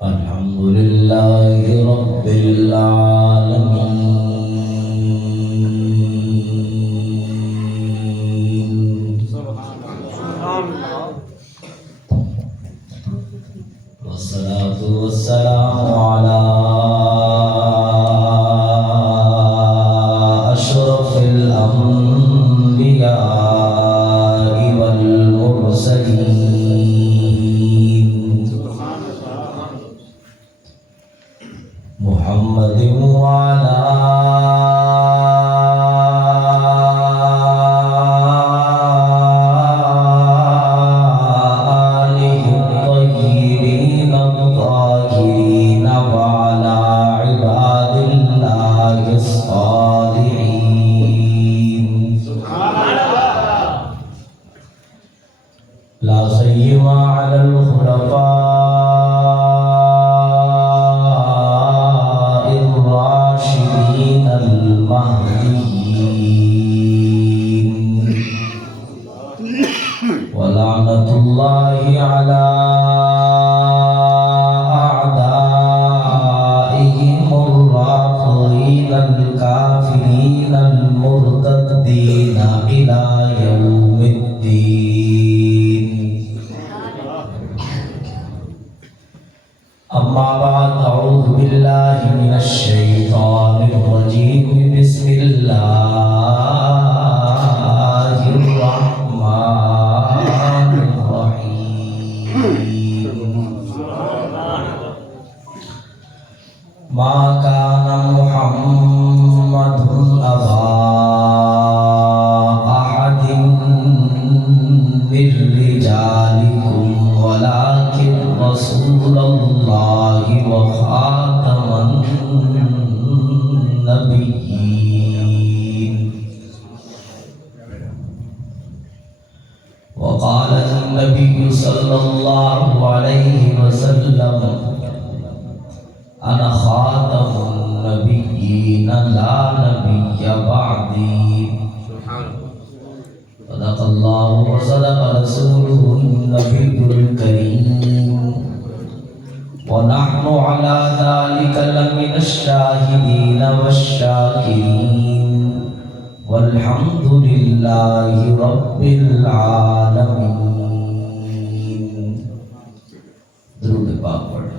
الحمد لله رب العالمين والصلاة والسلام على أشرف الأنبياء والمرسلين محمد وعلى آله الطيبين الطاهرين وعلى عباد الله الصالحين لا سيما على الخلفاء الراشدين المهديين ولعنة الله على أعدائهم الرافضين الكافرين المرتدين إلى يوم الدين أما بعد أعوذ بالله من الشيطان الرجيم بسم الله الرحمن الرحيم ما كان محمد أبا أحد من رجالكم ولكن رسول الله وخاتم النبيين وقال النبي صلى الله عليه وسلم أنا خاتم النبيين لا نبي بعدي صدق الله وصدق رسوله النبي الكريم ونحن على ذلك لمن الشاهدين والشاكرين والحمد لله رب العالمين. درود پاک پڑھیں.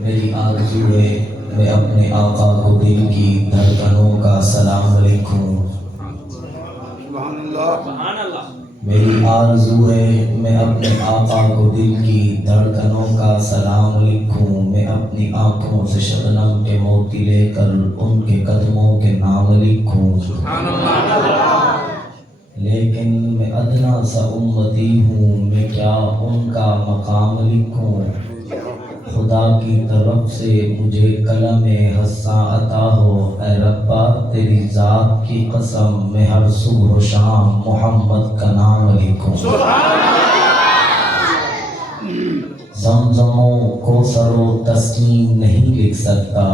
میری آرزو ہے میں اپنے آقا کو دل کی دھڑکنوں کا سلام لکھوں. میری آرزو ہے میں اپنے آقا کو دل کی دھڑکنوں کا سلام لکھوں. میں اپنی آنکھوں سے شبنم کے موتی لے کر ان کے قدموں کے نام لکھوں. لیکن میں ادنا سا امتی ہوں، میں کیا ان کا مقام لکھوں. خدا کی طرف سے مجھے قلم حساں عطا ہو، اے ربا تیری ذات کی قسم میں ہر صبح و شام محمد کا نام لکھوں. زمزم و کوثر و تسنیم نہیں لکھ سکتا،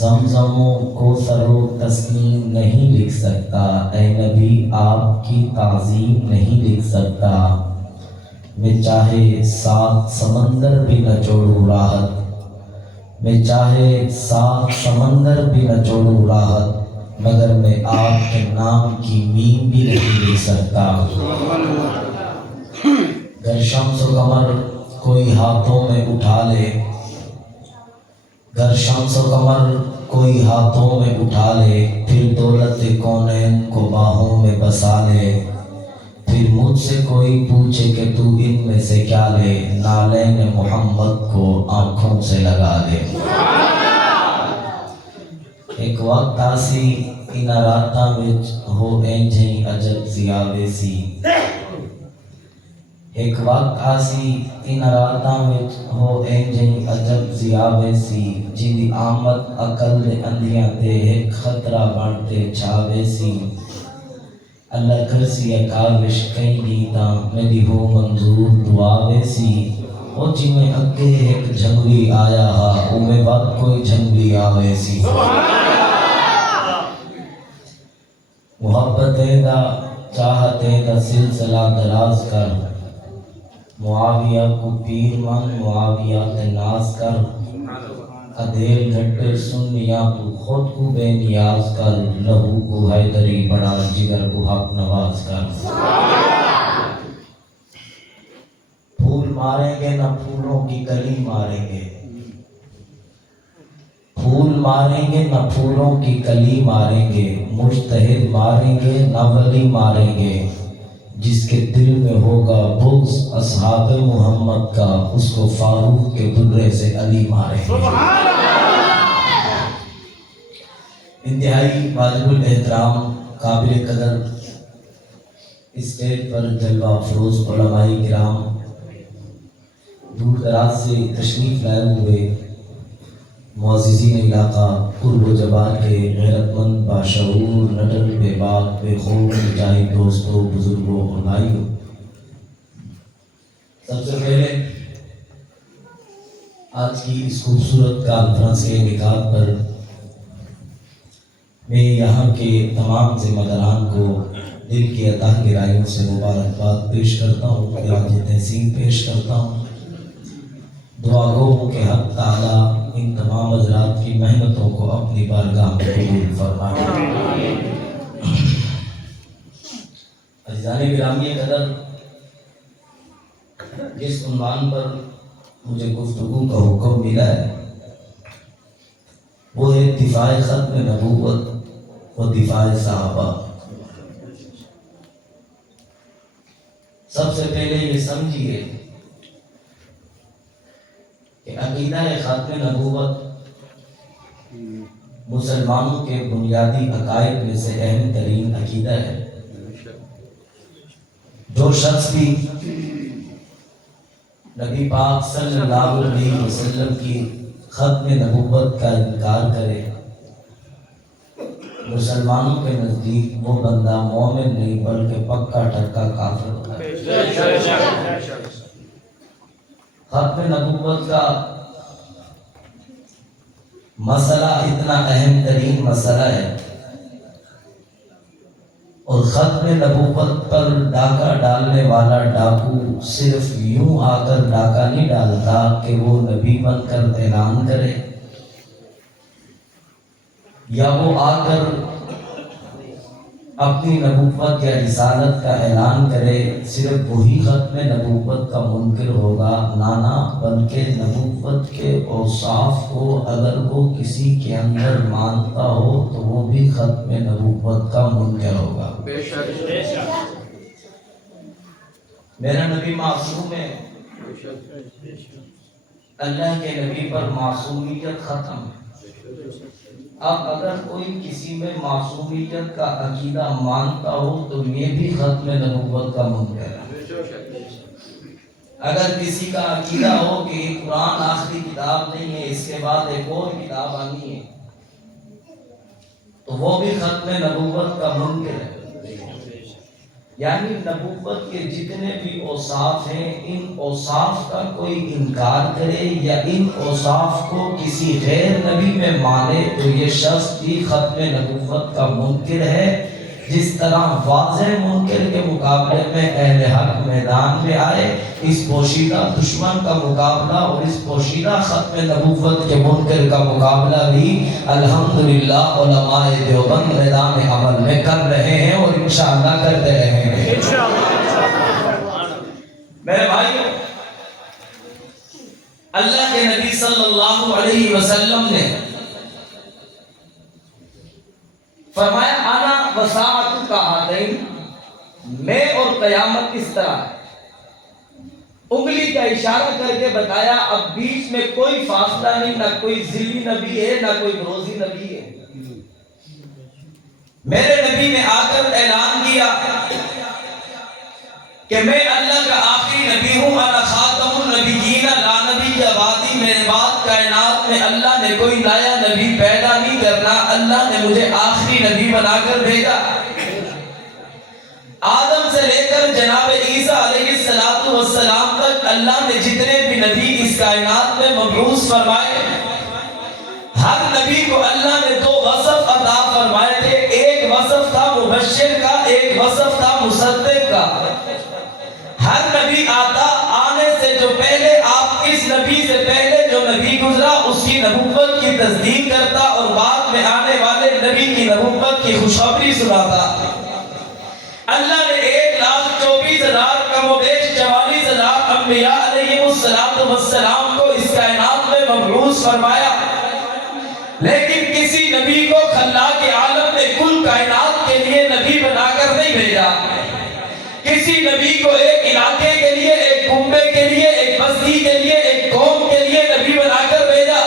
زمزم و کوثر و تسنیم نہیں لکھ سکتا. اے نبی آپ کی تعظیم نہیں لکھ سکتا. میں چاہے 7 سمندر بھی نہ چھوڑوں راحت، میں چاہے 7 سمندر بھی نہ چھوڑوں راحت، مگر میں آپ کے نام کی میم بھی نہیں لکھ سکتا. گر شمس و قمر کوئی ہاتھوں میں اٹھا لے، گر شمس و قمر کوئی ہاتھوں میں اٹھا لے، پھر دولت کونین کو باہوں میں بسا لے. پھر مجھ سے کوئی پوچھے کہ تو ان میں سے کیا لے، نالین محمد کو آنکھوں سے لگا لے. ایک وقت آسی ان راتاں وچ ہو انجھیں عجب زیادے سی. ایک وقت آسی ان راتاں وچ ہو انجھیں عجب زیادے سی. جن دی آمد عقل دے اندھیاں تے ایک خطرہ بنتے چھاوے سی. اللہ کرسی کاوش کئی نیتاں میری ہو منظور دعا ویسی. وہ جی میں اگے ایک جھنگلی آیا ہا او میں بعد کوئی جھنگلی آوے سی محبت دا چاہتے دا سلسلہ دراز کر معاویہ کو پیر من معاویہ تے ناز کر ادھیل گھٹر سنیا تو خود کو بے نیاز کر لہو کو حیدری بڑا جگر کو حق نواز کر پھول ماریں گے نہ پھولوں کی کلی ماریں گے پھول ماریں گے نہ پھولوں کی کلی ماریں گے مجتہد ماریں گے نہ ولی ماریں گے جس کے دل میں ہوگا بغض اصحاب محمد کا اس کو فاروق کے درے سے علی ماریں گے انتہائی واجب الاحترام قابل قدر اسٹیج پر جلوہ افروز علماء کرام دور دراز سے تشریف لائے ہوئے معززین علاقہ قرب و جبار کے غیرت مند باشعور نڈر بے باک بے خوف مجاہد دوستوں بزرگوں اور بھائیوں، سب سے پہلے آج کی اس خوبصورت کانفرنس کے انعقاد پر میں یہاں کے تمام ذمہ داران کو دل کی عطا گرائیوں سے مبارکباد پیش کرتا ہوں، خراج تحسین پیش کرتا ہوں، دعا گو ہوں کہ حق تعالیٰ ان تمام حضرات کی محنتوں کو اپنی بارگاہ میں قبول فرمائے۔ عزیزان گرامی قدر، جس عنوان پر مجھے گفتگو کا حکم ملا ہے وہ ہے دفاع ختم نبوت و دفاع صحابہ۔ سب سے پہلے یہ سمجھیے کہ عقیدہ ختم نبوت مسلمانوں کے بنیادی عقائد میں سے اہم ترین عقیدہ ہے۔ جو شخص بھی نبی پاک صلی اللہ علیہ وسلم کی ختم نبوت کا انکار کرے، مسلمانوں کے نزدیک وہ بندہ مومن نہیں بلکہ پکا ٹکا کافر ہوتا ہے۔ ختم نبوت کا مسئلہ اتنا اہم ترین مسئلہ ہے اور ختم نبوت پر ڈاکہ ڈالنے والا ڈاکو صرف یوں آ کر ڈاکہ نہیں ڈالتا کہ وہ نبی بن کر اعلان کرے یا وہ آ کر اپنی نبوت یا رسالت کا اعلان کرے، صرف وہی ختم نبوت کا منکر ہوگا، نانا بلکہ نبوت کے اوصاف کو اگر وہ کسی کے اندر مانتا ہو تو وہ بھی ختم نبوت کا منکر ہوگا۔ میرا نبی معصوم ہے، اللہ کے نبی پر معصومیت ختم ہے۔ اب اگر کوئی کسی میں معصومیت کا عقیدہ مانتا ہو تو یہ بھی ختم نبوت کا منکر ہے۔ اگر کسی کا عقیدہ ہو کہ قرآن آخری کتاب نہیں ہے، اس کے بعد ایک اور کتاب آنی ہے، تو وہ بھی ختم نبوت کا منکر ہے۔ یعنی نبوت کے جتنے بھی اوصاف ہیں، ان اوصاف کا کوئی انکار کرے یا ان اوصاف کو کسی غیر نبی میں مانے تو یہ شخص بھی ختم نبوت کا منکر ہے۔ جس طرح واضح منکر کے مقابلے میں اہل حق میدان میں آئے، اس پوشیدہ دشمن کا مقابلہ اور اس پوشیدہ ختم نبوت کے منکر کا مقابلہ بھی الحمدللہ علماء دیوبند میدان عمل میں کر رہے ہیں اور انشاءاللہ کرتے رہیں گے۔ میرے بھائیو، اللہ کے نبی صلی اللہ علیہ وسلم نے فرمایا انا وساعت کا ہاتین، میں اور قیامت کس طرح ہے۔ انگلی کا اشارہ کر کے بتایا اب بیچ میں کوئی فاصلہ نہیں، نہ کوئی ذلی نبی ہے نہ کوئی بروزی نبی ہے۔ میرے نبی نے آ کر اعلان کیا کہ میں اللہ کا آخری نبی ہوں، انا خاتم النبیین لا نبی بعدی، میرے بعد کائنات میں اللہ نے کوئی نیا نبی پیدا نہیں کرنا، اللہ نے مجھے آخری نبی بنا کر بھیجا۔ آدم سے لے کر جناب عیسیٰ علیہ السلام تک اللہ نے جتنے بھی کائنات میں مبعوث فرمائے، ہر نبی کو اللہ نے دو وصف عطا فرمائے تھے، ایک وصف تھا مبشر کا، ایک وصف تھا مصدق کا۔ ہر نبی آنے سے جو پہلے آپ اس نبی سے پہلے جو نبی گزرا اس کی نبوت کی تصدیق کرتا اور بعد میں آنے والے نبی کی نبوت کی خوشخبری سناتا۔ اللہ نے 1,24,000 کم و بیش 44,000 انبیاء علیہ السلام کو اس کائنات میں مبعوث فرمایا، لیکن کسی نبی کو خلاق عالم نے کل کائنات کے لیے نبی بنا کر نہیں بھیجا۔ کسی نبی کو ایک علاقے کے لیے، ایک کنبے کے لیے، ایک بستی کے لیے، ایک قوم کے لیے نبی بنا کر بھیجا،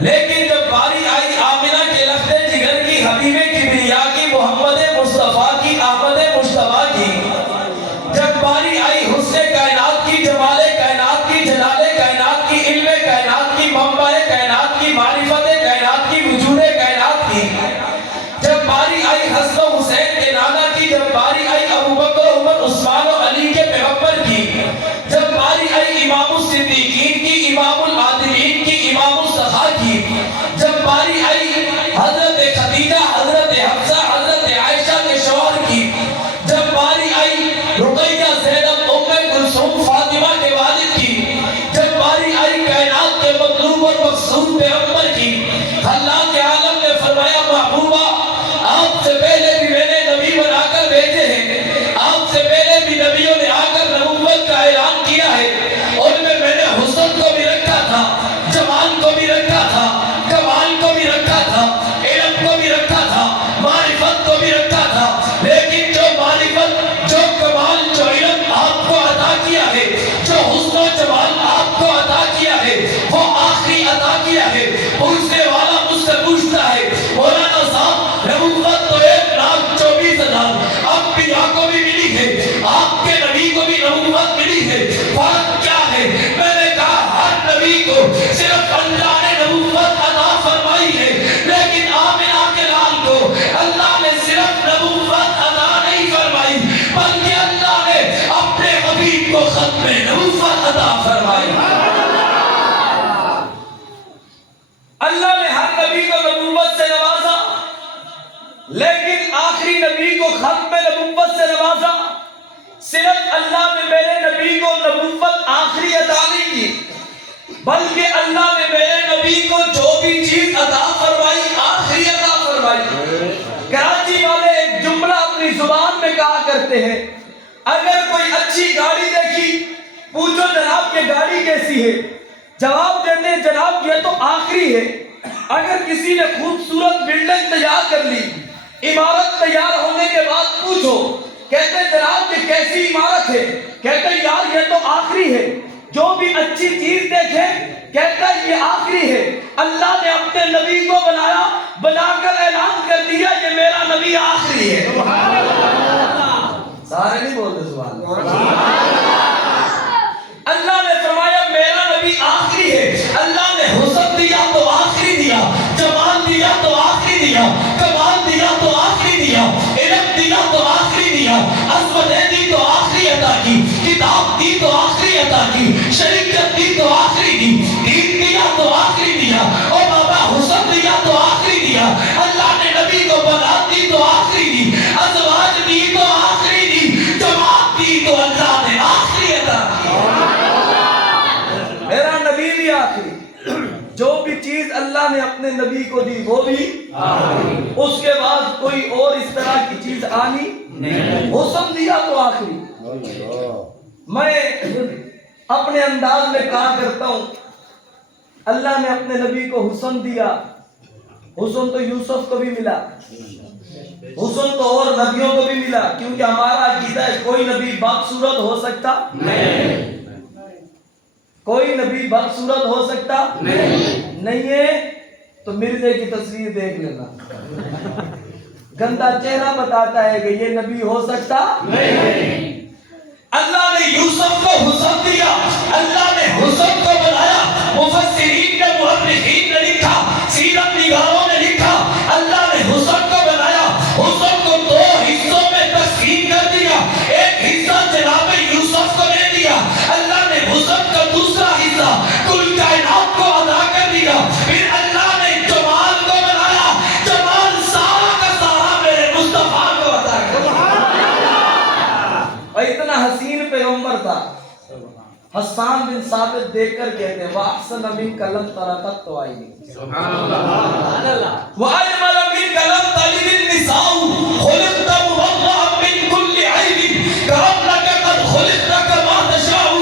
لیکن جب باری آئی آمنہ کے لخت جگر کی، حبیب کبریا کی، محمد مصطفیٰ کی، احمد مصطفیٰ کی، جب باری آئی حسن کائنات کی، جمال کائنات کی، جلال کائنات کی، علم کائنات کی، منبع کائنات کی، معرفت کائنات کی، وجود کائنات کی، جب باری آئی حسن و حسین کے نانا کی، جب باری آئی ابوبکر، عمر، عثمان و علی کے پیغمبر کی، جب باری آئی امام الصدیقین کی، امام العادلین کی، امام الصحابہ کی، جب باری آئی حضرت خدیجہ، حضرت حفصہ، حضرت عائشہ کے شوہر کی، جب باری آئی رقیہ، زینب، ام کلثوم، فاطمہ کے والد کی، جب باری آئی کائنات کے مطلوب اور مقصود پیغمبر کی، اللہ کے عالم نے فرمایا محبوبہ آپ سے پہلے بھی میں نے نبی بنا کر بھیجے ہیں، آپ سے پہلے بھی نبیوں نے آ کر نبوت کا اعلان کیا ہے، اور میں نے حسن کو بھی رکھا تھا، جمال کو بھی رکھا تھا، کمال کو بھی رکھا تھا، علم کو بھی رکھا تھا، معرفت کو بھی رکھا تھا، لیکن جو معرفت، جو کمال، جو علم آپ کو عطا کیا ہے، جو حسن و جمال آپ کو عطا کیا ہے، وہ آخری عطا کیا ہے۔ پوچھنے والا مجھ سے پوچھتا ہے مولانا صاحب نبوت تو 1,24,000 انبیاء کو بھی ملی ہے، آپ کے نبی کو بھی نبوت ملی ہے، فرق کیا ہے؟ میں نے کہا ہر نبی کو صرف اللہ نے نبوت عطا فرمائی ہے، لیکن آمنہ کے لال کو اللہ نے صرف نبوت عطا نہیں فرمائی، بلکہ اللہ نے اپنے حبیب کو ختم نبوت عطا فرمائی۔ اللہ نے ہر نبی کو نبوت سے نوازا، لیکن آخری نبی کو ختم نبوت سے نوازا۔ صرف اللہ نے میرے نبی کو نبوت آخری عطا نہیں کی، بلکہ اللہ نے میرے نبی کو جو بھی چیز عطا فرمائی آخری عطا فرمائی۔ کراچی والے ایک جملہ اپنی زبان میں کہا کرتے ہیں، اگر کوئی اچھی گاڑی دیکھی پوچھو جناب یہ گاڑی کیسی ہے، جواب دیتے ہیں جناب یہ تو آخری ہے۔ اگر کسی نے خوبصورت بلڈنگ تیار کر لی، عمارت تیار ہونے کے بعد پوچھو، کہتے ہیں جناب یہ کیسی عمارت ہے، کہتے ہیں یار یہ تو آخری ہے۔ جو بھی اچھی چیز دیکھے کہتا ہے یہ آخری ہے۔ اللہ نے اپنے نبی کو بنایا، بنا کر اعلان کر دیا یہ میرا نبی آخری ہے۔ سارے نہیں بول رہے سبحان اللہ۔ اللہ نے فرمایا میرا نبی آخری ہے۔ اللہ نے حسن دیا تو آخری دیا، جمال دیا تو آخری دیا، کمال دیا تو آخری دیا، علم دیا تو آخری دیا، عظمت دی تو آخری عطا کی، کتاب دی تو آخری عطا کی، شریعت دی تو آخری دی، دین دیا تو آخری دیا، اور بابا حسن دیا تو آخری دیا۔ اللہ نے نبی کو بنات دی تو آخری دی، ازواج دی تو آخری دی، جماعت دی تو اللہ نے آخری عطا کی۔ میرا نبی بھی آخری، جو بھی چیز اللہ نے اپنے نبی کو دی وہ بھی آخری، اس کے بعد کوئی اور اس طرح کی چیز آنی نہیں۔ حسن دیا تو آخری۔ میں اپنے انداز میں کہا کرتا ہوں اللہ نے اپنے نبی کو حسن دیا، حسن تو یوسف کو بھی ملا، حسن تو اور نبیوں کو بھی ملا، کیونکہ ہمارا عقیدہ ہے کوئی نبی بدصورت ہو سکتا نہیں، کوئی نبی بدصورت ہو سکتا نہیں ہے۔ تو مرزے کی تصویر دیکھ لینا، گندا چہرہ بتاتا ہے کہ یہ نبی ہو سکتا نہیں۔ اللہ نے یوسف کو حسن دیا، اللہ نے حسن کو بنایا۔ مفسرین نے، مؤرخین نے لکھا، سیرت نگاروں نے لکھا، اللہ نے حسن کو بنایا، حسن کو دو حصوں میں تقسیم کر دیا۔ ایک حصہ جناب یوسف کو دے دیا، اللہ نے حسن کا دوسرا حصہ حسان بن ثابت دیکھ کر کہتے ہیں وَأَحْسَنَ مِنْكَ لَمْ تَرَ قَطُّ عَيْنِي وَأَجْمَلَ مِنْكَ لَمْ تَلِدِ النِّسَاءُ خُلِقْتَ مُبَرَّأً مِنْ كُلِّ عَيْبٍ كَأَنَّكَ قَدْ خُلِقْتَ كَمَا تَشَاءُ۔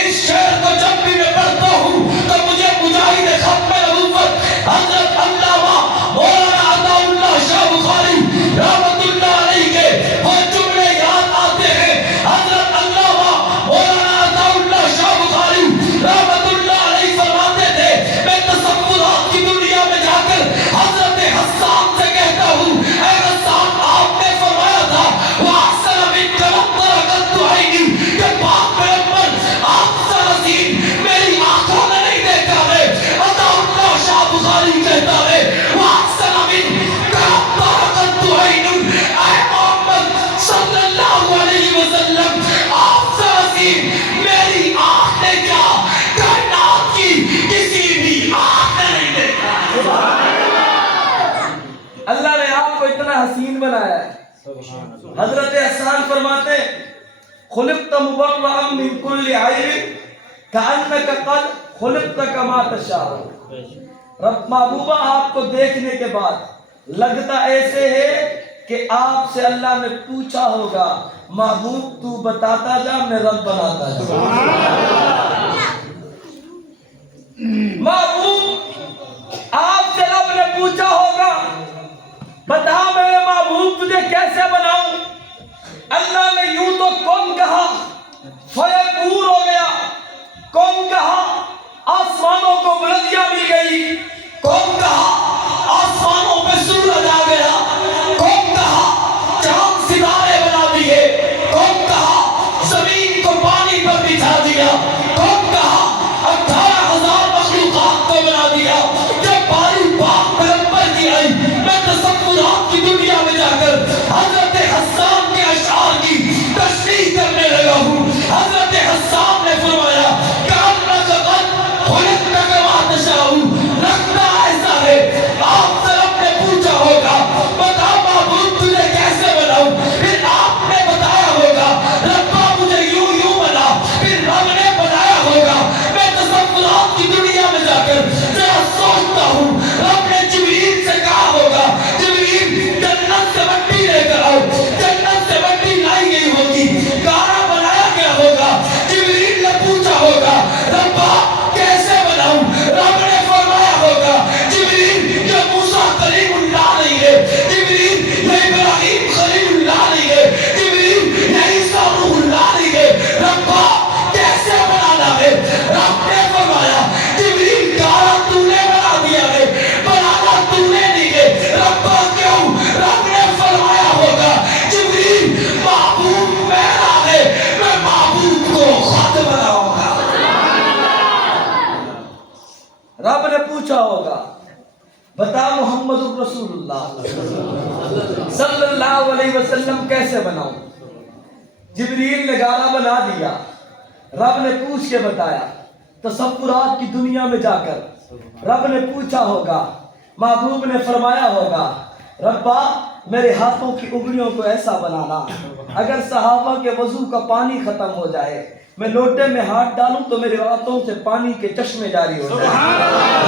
اس شعر کو جب بھی میں پڑھتا ہوں تو مجھے مجاہد ختم نبوت حضرت علامہ مولانا عطا اللہ شاہ بخاری رحمت اللہ علیہ کے وہ جملے یاد آتے ہیں۔ حضرت علامہ مولانا عطا اللہ شاہ بخاری رحمت اللہ علیہ فرماتے تھے میں تصورات کی دنیا میں جا کر حضرت حسان سے کہتا ہوں اے حسان آپ نے فرمایا تھا وَأَحْسَنَ مِنْكَ لَمْ تَرَ قَطُّ عَيْنِي کہ پاک پیغمبر آپ سا حسین میری آنکھوں نے نہیں دیکھا ہے۔ عطا اللہ شاہ بخاری کہتا ہے وَأَحْسَنَ مِنْكَ لَمْ تَرَ قَطُّ عَيْنٌ اے محمد صلی اللہ علیہ وسلم آپ سا حسین میری آنکھ نے کیا کائنات کی کسی بھی آنکھ نے نہیں دیکھا۔ اللہ نے آپ کو اتنا حسین بنایا ہے۔ حضرت حسان فرماتے خلقت مبرأ من كل عیب كأنك قد خلقت كما تشاء۔ رب محبوبہ آپ کو دیکھنے کے بعد لگتا ایسے ہے کہ آپ سے اللہ نے پوچھا ہوگا محبوب تو بتاتا جا میں رب بناتا جا۔ محبوب آپ سے رب نے پوچھا ہوگا بتا میرے محبوب تجھے کیسے بناؤں۔ اللہ نے یوں تو کون کہا فیکون ہو گیا، کون کہا آسمانوں کو بلندیاں مل گئی، کون کہا آسمانوں پہ سورج آ گیا، کون کہا چاند ستارے بنا دیے، کون کہا زمین کو پانی پر بچھا دیا، کون کہا 18,000 مخلوقات کو بنا دیا۔ جب باری پاک پیغمبر کی آئی میں تصورات کی دنیا میں جا کر حضرت حسان کے اشعار کی تشریح کرنے لگا ہوں۔ حضرت حسان نے فرمایا کأنک قد خلقت کما تشاء۔ لگتا ایسا ہے آپ سے رب نے پوچھا ہوگا بتا محبوب تجھے کیسے بناؤں، پھر آپ نے بتایا ہوگا ربا مجھے یوں یوں بنا، پھر رب نے بنایا ہوگا۔ میں تصورات کی دنیا میں جا کر ذرا سوچتا ہوں رب نے جبریل سے کہا ہوگا جبریل جنت سے مٹی لے کر آؤ، جنت سے مٹی لائی گئی ہوگی، گارا بنایا گیا ہوگا، جبریل نے پوچھا ہوگا ربا کیسے بناؤں، رب نے فرمایا ہوگا جبریل یہ موسیٰ کلیم اللہ نہیں ہے، جبریل یہ ابراہیم خلیل اللہ نہیں ہے، جبریل یہ عیسیٰ روح اللہ نہیں ہے، ربا کیسے بنانا ہے۔ رب نے فرمایا جبریل گارا تو نے بنا دیا ہے، بنانا تو نے نہیں ہے، ربا کیوں؟ رب نے فرمایا ہوگا جبریل محبوب میرا ہے، میں محبوب کو خود بناؤں گا۔ رب نے پوچھا ہوگا بتا محمد رسول اللہ صلی اللہ علیہ وسلم کیسے بناؤں۔ جبریل نے گارا بنا دیا، رب نے پوچھ کے بتایا۔ تصورات کی دنیا میں جا کر رب نے پوچھا ہوگا، محبوب نے فرمایا ہوگا ربا میرے ہاتھوں کی انگلیوں کو ایسا بنانا اگر صحابہ کے وضو کا پانی ختم ہو جائے میں لوٹے میں ہاتھ ڈالوں تو میرے ہاتھوں سے پانی کے چشمے جاری ہو جائے۔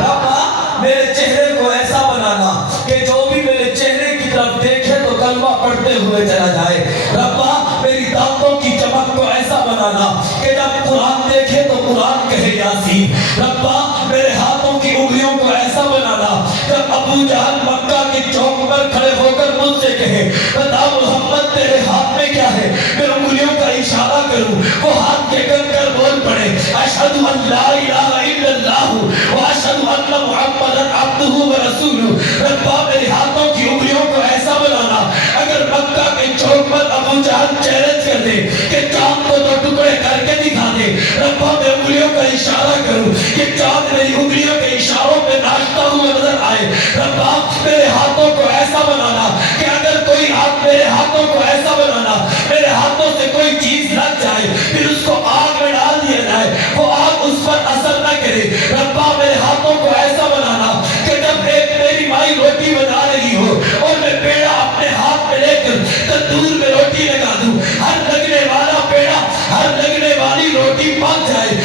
ربا میرے چہرے کو ایسا بنانا کہ جو بھی میرے چہرے کی طرف دیکھے تو کلمہ پڑھتے ہوئے چلا جائے۔ ربا میری دانتوں کی چمک کو ایسا بنانا کہ جب قرآن دیکھے تو قرآن کہے یاسین۔ ربا میرے ہاتھوں کی انگلیوں کو ایسا بنانا جب ابو جہل مکہ کے چوک پر کھڑے ہو کر مجھ سے کہے بتا محمد تیرے ہاتھ میں کیا ہے، میں انگلیوں کا اشارہ کروں، وہ ہاتھ کے کر بول پڑے اشہد ان لا الہ الا اللہ واشہد ان محمدا عبدہ ورسولہ۔ ربا میرے ہاتھوں کی انگلیوں کو ایسا بنانا اگر مکہ کے چوک پر ابو جہل چیلنج کر دے کہ چاند کو تو ٹکڑے کر کے دکھا دے، ربا میں انگلیوں کا اشارہ کروں کہ چاند میری انگلیوں کے اشاروں پہ ناچتا ہوا نظر آئے۔ ربا میرے ہاتھوں کو ایسا بنانا کہ اگر کوئی ہاتھ میرے ہاتھوں کو ایسا بنانا میرے ہاتھوں سے کوئی چیز لگ جائے پھر اس کو آگ میں ڈال دیا جائے وہ آگ اس پر اثر نہ کرے۔ ربا میرے ہاتھوں کو ایسا بنانا کہ جب ایک میری مائی روٹی بنا رہی ہو اور میں پیڑا اپنے ہاتھ میں لے کر تندور میں روٹی لگا دوں، ہر لگنے والا پیڑا ہر لگنے والی روٹی پک جائے،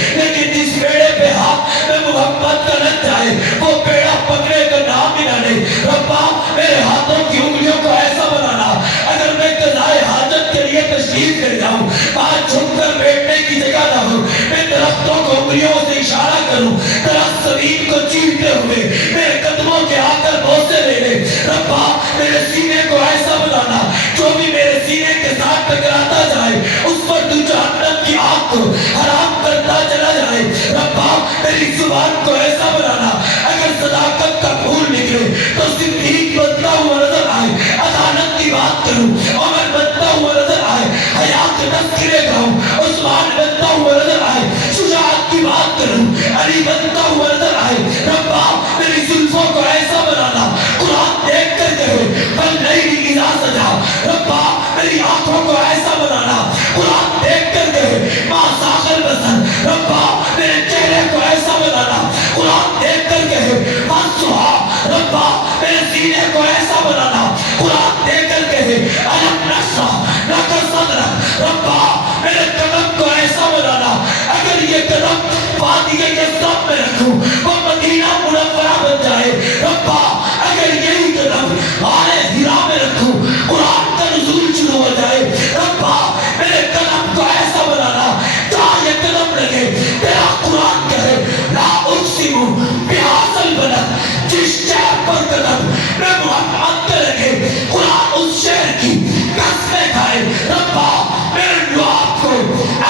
حلال کو حرام کرتا چلا جائے. ربا میری زبان کو ایسا بنانا اگر صداقت کا پھول نکلے تو صدیق بنتا ہوا نظر آئے, عدالت کی بات کروں عمر بنتا ہوا نظر آئے, حیا کے تذکرے گاؤں عثمان بنتا ہوا نظر آئے, شجاعت کی بات کروں علی بنتا ہوا نظر آئے. ربا میری زلفوں کو ایسا بنانا قرآن دیکھ کر کہے واللیل اذا سجا. ربا میری آنکھوں کو ایسا بنانا قرآن دیکھ کر کہے ما زاغ البصر. ربا میرے چہرے کو ایسا بنانا قرآن دیکھ کر کہے ما سہا. ربا میرے سینے کو ایسا بنانا قرآن دیکھ کر کہے الم نشرح لک صدرک. ربا میرے قدم کو ایسا بنانا اگر یہ قدم وادی یزرب میں رکھوں وہ مدینہ منورہ بن جائے. ربا اگر یہی قدم غار حرا میں رکھوں قرآن کا نزول شروع ہو جائے. ربا میرے قدم کو ایسا بنانا جہاں یہ قدم لگے تیرا قرآن کہے لا اقسم بہذا البلد. جس شہر پر قدم میں محمد کے لگے قرآن اس شہر کی قسمیں کھائے. ربا میرے لعاب کو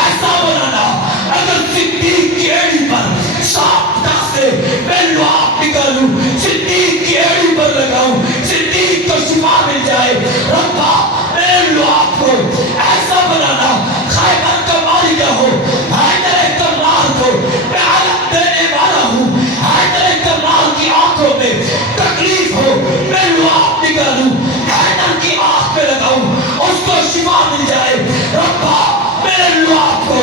ایسا بنانا اگر صدیق کی ایڑی پر سانپ ڈسے میں لعاب نکالوں صدیق کی ایڑی پر لگاؤں صدیق کو شفا مل جائے. ربا میرے لعاب کو ایسا بنانا خیبر کا مالکہ ہو حیدر کرار کو میں علم دینے والا ہوں. حیدر کرار کی آنکھوں میں تکلیف ہو میں لعاب نکالوں حیدر کی آنکھ پہ لگاؤں اس کو شفا مل جائے. ربا میرے لعاب کو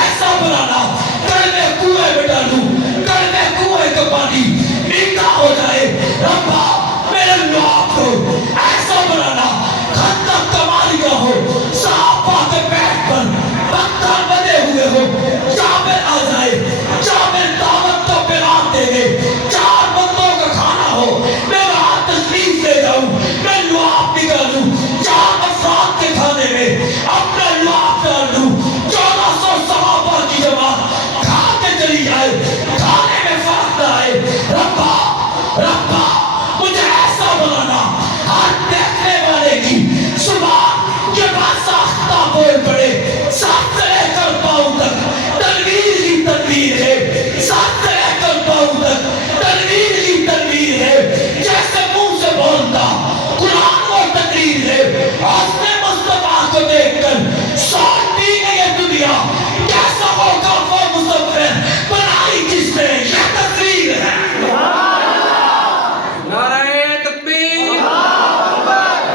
ایسا بنانا کڑوے کنویں میں ڈالوں کڑوے کنویں کا پانی میٹھا ہو جائے. ربا میرے لعاب کو ایسا بنانا خندق کا مالکہ ہو صحابہ کے پیٹ پر پتھر بندے ہوئے ہو جابر آ جائے جابر دعوت کا پیغام دے دے 4 بندوں کا کھانا ہو میں وہاں تشریف لے جاؤں میں لعاب نکالوں 4 افراد کے کھانے میں اپنا لعاب ڈال دوں 1400 صحابہ کی جماعت کھا کے چلی جائے کھانے میں فرق نہ آئے. ربا ربا مجھے ایسا بنانا ہر دیکھنے والے کی زبان کے بعد ساختہ بول پڑے. ساتھ سے لے کر پاؤں تک تنویر ہی تنویر ہے ساتھ سے لے کر پاؤں تک تنویر ہی تنویر ہے. جیسے منہ سے بولتا قرآن وہ تقریر ہے. حسن مصطفیٰ کو دیکھ کر سوچتی ہے یہ دنیا کیسا ہوگا وہ مصور بنائی جس نے یہ تصویر ہے. نعرہ تکبیر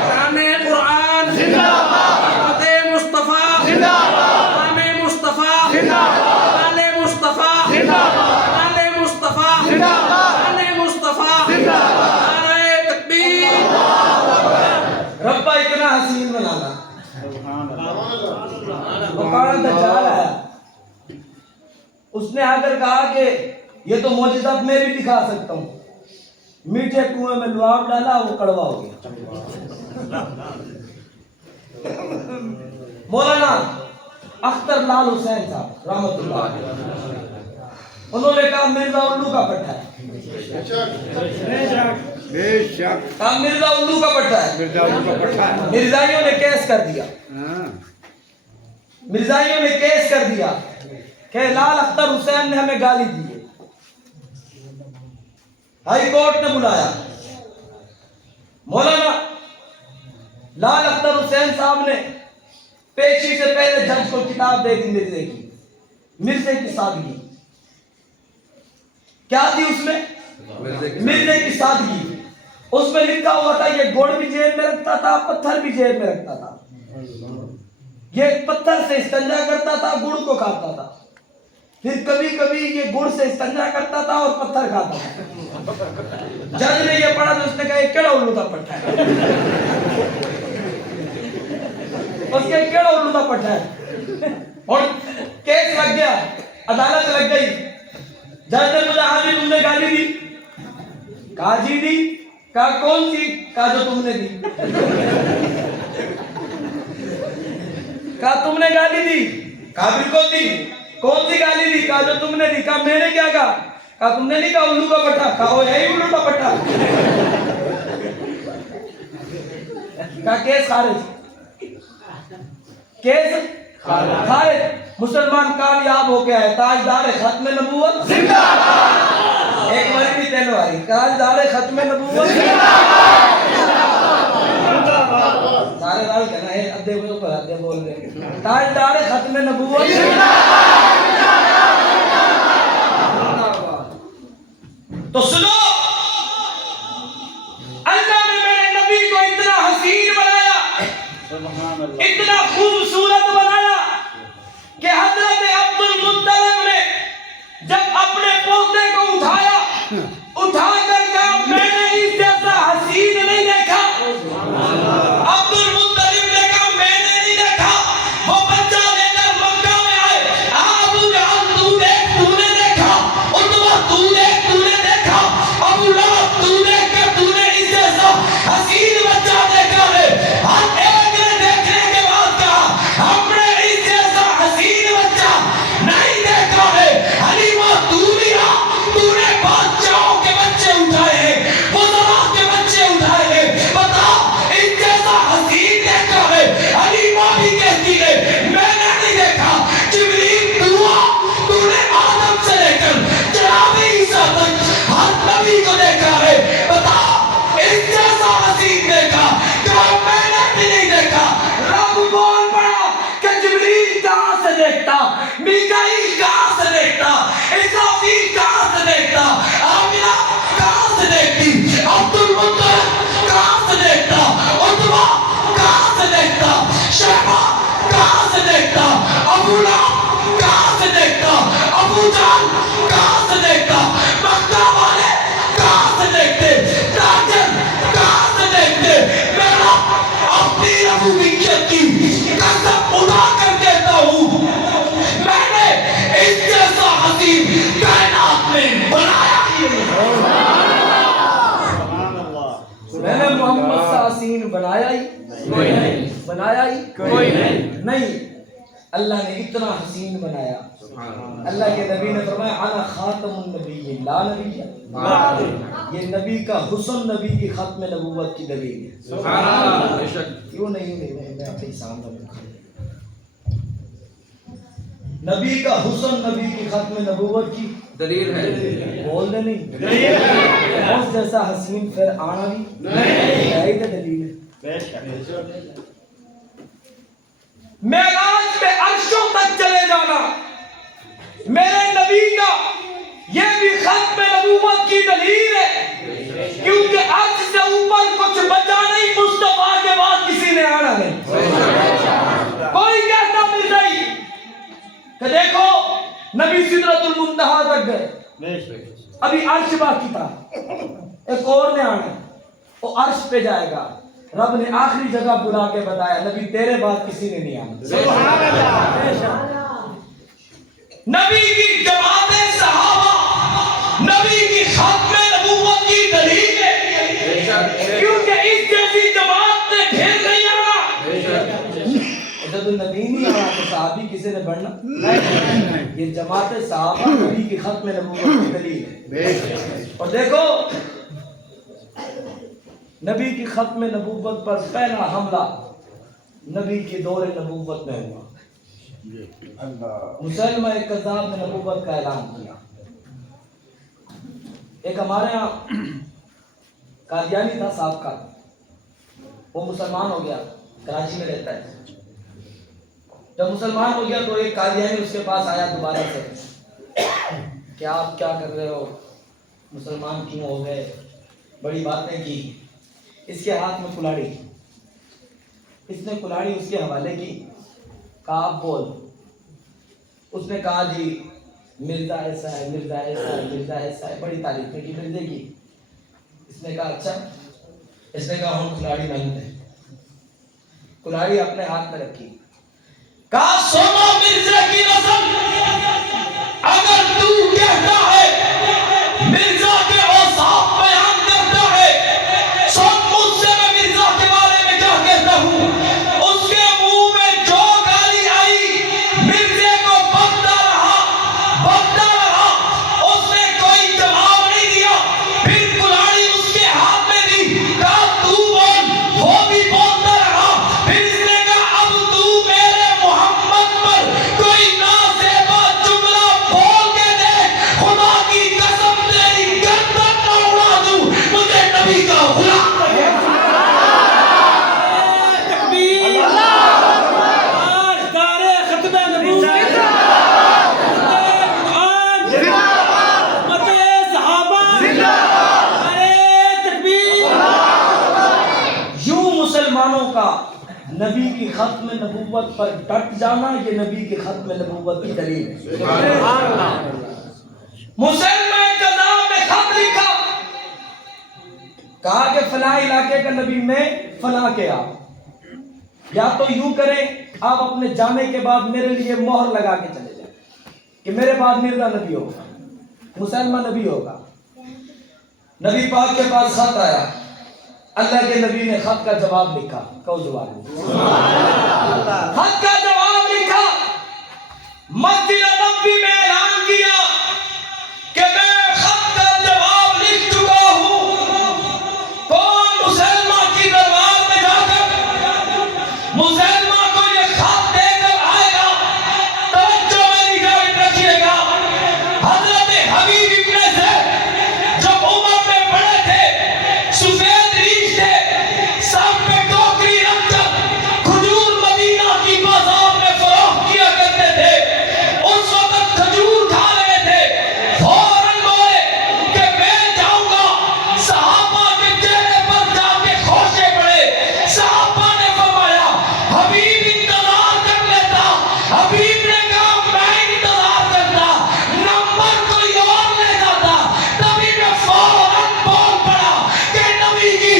شان قرآن فتح مصطفیٰ نام مصطفیٰ آل مصطفیٰ آل مصطفیٰ آل مصطفیٰ نعرہ تکبیر. ربا اتنا حسین بنانا بخارا دجال آیا اس نے آ کر کہا کہ یہ تو معجزہ میں بھی دکھا سکتا ہوں. میٹھے کنویں میں لعاب ڈالا وہ کڑوا ہو گیا. مولانا اختر لال حسین صاحب رحمت اللہ علیہ انہوں نے کہا مرزا الو کا پٹھا ہے کہا مرزا الو کا پٹھا ہے. مرزائیوں نے کیس کر دیا مرزائیوں نے کیس کر دیا کہ لال اختر حسین نے ہمیں گالی دی ہے. ہائی کورٹ نے بلایا مولانا لال اختر حسین صاحب نے پیشی سے پہلے جج کو کتاب دے دی مرزے کی سادگی. کیا تھی اس میں؟ مرزے کی سادگی. اس میں لکھا ہوا تھا یہ گڑ بھی جیب میں رکھتا تھا پتھر بھی جیب میں رکھتا تھا. یہ پتھر سے استنجا کرتا تھا گڑ کو کھاتا تھا پھر کبھی کبھی یہ گڑ سے استنجا کرتا تھا اور پتھر کھاتا تھا. جج نے یہ پڑھا تو اس نے کہا یہ کیڑا الو دا پٹھا ہے اس کے کیڑا الو دا پٹھا ہے. اور کیس لگ گیا عدالت لگ گئی. جج نے پوچھا ہاں جی تم نے گالی دی؟ کہا جی دی. کہا کون سی؟ کہا جو تم نے دی. کہا تم نے گالی دی؟ کہا بالکل دی. کون سی گالی دی؟ کہا جو تم نے دی. کہا میں نے کیا کہا؟ کہا تم نے نہیں کہا الو کا پٹھا. کہا وہ یہی الو کا پٹھا. کہا کیس خارج. کیس خالد مسلمان کامیاب ہو گیا ہے، تاجدار ختم نبوت زندہ باد۔ ایک بار بھی تینوں آئی، تاجدار ختم نبوت زندہ باد۔ سارے رال کہنا ہے ادھے کو پر ادھے بول رہے ہیں، تاجدار ختم نبوت زندہ باد۔ تو سنو، اللہ نے میرے نبی کو اتنا حسین بنایا، اتنا خوبصورت بنایا کہ حضرت عبد المطلب نے جب اپنے پوتے کو اٹھایا، اٹھا کر کہا میں نے اس جیسا حسین نہیں دیکھا۔ عبد المطلب نے کہا میں نے نہیں دیکھا۔ وہ بچہ لے کر مکہ میں آئے، ابو جہل تو دیکھ تو نے دیکھا، عتبہ تو دیکھ تو نے دیکھا، ابو لہب تو دیکھ کر تو نے اس جیسا حسین بچہ دیکھا ہے۔ ہر ایک نے دیکھنے کے بعد کہا ہم نے اس جیسا حسین بچہ نہیں دیکھا ہے۔ حلیمہ تو بھی آ، تو نے بادشاہوں کے بچے اٹھائے ہیں، وزراء کے بچے اٹھائے ہیں، بتا اس جیسا حسین دیکھا ہے؟ حلیمہ بھی کہتی ہے میں نے نہیں دیکھا۔ جبریل تو آ، تو نے آدم سے لے کر جناب عیسیٰ تک ہر نبی کو دیکھا ہے، بتا اس جیسا حسین دیکھا؟ کہا میں نے بھی نہیں دیکھا۔ رب بول پڑا کہ جبریل کہاں سے دیکھتا، میکائیل کہاں سے دیکھتا، اسرافیل کہاں سے دیکھتا، آمنہ کہاں سے دیکھتی، عبد المطلب کہاں سے دیکھتا، عتبہ کہاں سے دیکھتا، شیبہ کہاں سے دیکھتا، ابو لہب کہاں سے دیکھتا، ابو جہل کہاں سے دیکھتا، مکہ والے کہاں سے دیکھتے، تاجر کہاں سے دیکھتے؟ میرا اپنی ربوبیت کی قسم اٹھا کر کہتا ہوں میں نے اس جیسا حسین کائنات میں بنایا ہی نہیں۔ میں نے محمد سا حسین بنایا ہی کوئی نہیں، بنایا ہی کوئی نہیں۔ اللہ نے اتنا حسین بنایا، اللہ کے نبی نے فرمایا انا خاتم النبی لا نبی، یہ نبی کا حسن نبی کی ختم نبوت کی دلیل ہے۔ سبحان اللہ، بے شک۔ کیوں نہیں میں اپنے سامنے رکھا نبی کا حسن نبی کی ختم نبوت کی دلیل ہے، بول دے نہیں، اس جیسا حسین پھر آنا بھی نہیں ہے، یہ دلیل ہے۔ معراج میں عرشوں تک چلے جانا میرے نبی کا یہ بھی ختم نبوت کی دلیل ہے، کیونکہ عرش سے اوپر کچھ بچا نہیں، مصطفیٰ کے بعد کسی نے آنا نہیں۔ کوئی کہتا بھی نہیں کہ دیکھو نبی سدرۃ المنتہا تک گئے، ابھی عرش باقی تھا، ایک اور نے آنا، وہ عرش پہ جائے گا۔ رب نے آخری جگہ بلا کے بتایا نبی تیرے بعد کسی نے نہیں آنا۔ نبی کی جماعت صحابہ نبی کی ختم نبوت کی دلیل ہے، کیونکہ اس جیسی جماعت نے پھر نہیں آنا۔ جب نبی نہیں آنا تو صحابی کسی نے بڑھنا نہیں۔ یہ جماعت صحابہ نبی کی ختم نبوت کی دلیل ہے۔ اور دیکھو نبی کی ختم نبوت پر پہلا حملہ نبی کی دور نبوت میں ہوا۔ مسلمہ ایک کذاب نے نبوت کا اعلان کیا۔ ایک ہمارے ہاں قادیانی تھا سابقہ، وہ مسلمان ہو گیا، کراچی میں رہتا ہے۔ جب مسلمان ہو گیا تو ایک قادیانی اس کے پاس آیا دوبارہ سے کہ آپ کیا کر رہے ہو، مسلمان کیوں ہو گئے، بڑی باتیں کی۔ اس کے ہاتھ میں کلاڑی، اس نے کلاڑی اس کے حوالے کی، کہا آپ بول۔ اس نے کہا جی مرزا ایسا ہے، مرزا ایسا ہے، مرزا ایسا ہے، بڑی تعریفیں کی مرزے کی۔ اس نے کہا اچھا، اس نے کہا ہم کلاڑی نہیں دیں۔ کلاڑی اپنے ہاتھ میں رکھی، کہا سونا مرزا کی نسل، اگر تو کہتا ہے مرزا کے اوصاف بیان کرتا ہے، سن مجھ سے میں مرزا کے بارے میں کیا کہتا ہوں۔ اس کے منہ میں جو گالی آئی مرزے کو بکتا رہا، اس نے کوئی جواب نہیں دیا۔ پھر کلاڑی اس کے ہاتھ میں دی، کہا تو بول، وہ بھی بولتا رہا۔ پھر اس نے کہا اب تو میرے محمد نبی کی ختم نبوت پر ڈٹ جانا یہ نبی کی ختم نبوت کی دلیل ہے. مسلمہ کذاب نے خط لکھا, کہا کہ فلاں علاقے کا نبی میں فلاں کے آپ یا تو یوں کریں آپ اپنے جانے کے بعد میرے لیے مہر لگا کے چلے جائیں کہ میرے بعد مرزا نبی ہوگا, مسلمہ نبی ہوگا. نبی پاک کے پاس خط آیا, اللہ کے نبی نے خط کا جواب لکھا. خط کا جواب لکھا, مسجد نبوی میں اعلان کیا کہ میں خط کا جواب لکھ چکا ہوں. کون مسلمہ کی دربار میں جا کر مسلمہ کو یہ خط دے کر آئے گا, توجہ میری جانب رکھیے گا. حضرت حبیب ابن زید جب عمر میں بڑے تھے, سفید ریش تھے, سب پہ ٹوکری رکھ کر کھجور مدینہ کی بازار میں فروخت کیا کرتے تھے. اس وقت کھجور کھا رہے تھے, فوراً بولے کہ میں جاؤں گا. صحابہ کے چہرے پر جا کے خوشے پڑے. صحابہ نے فرمایا حبیب انتظار کر لیتا. حبیب نے کہا میں انتظار کرتا, نمبر کوئی اور لے جاتا. تبھی میں فوراً بول پڑا کہ نبی کی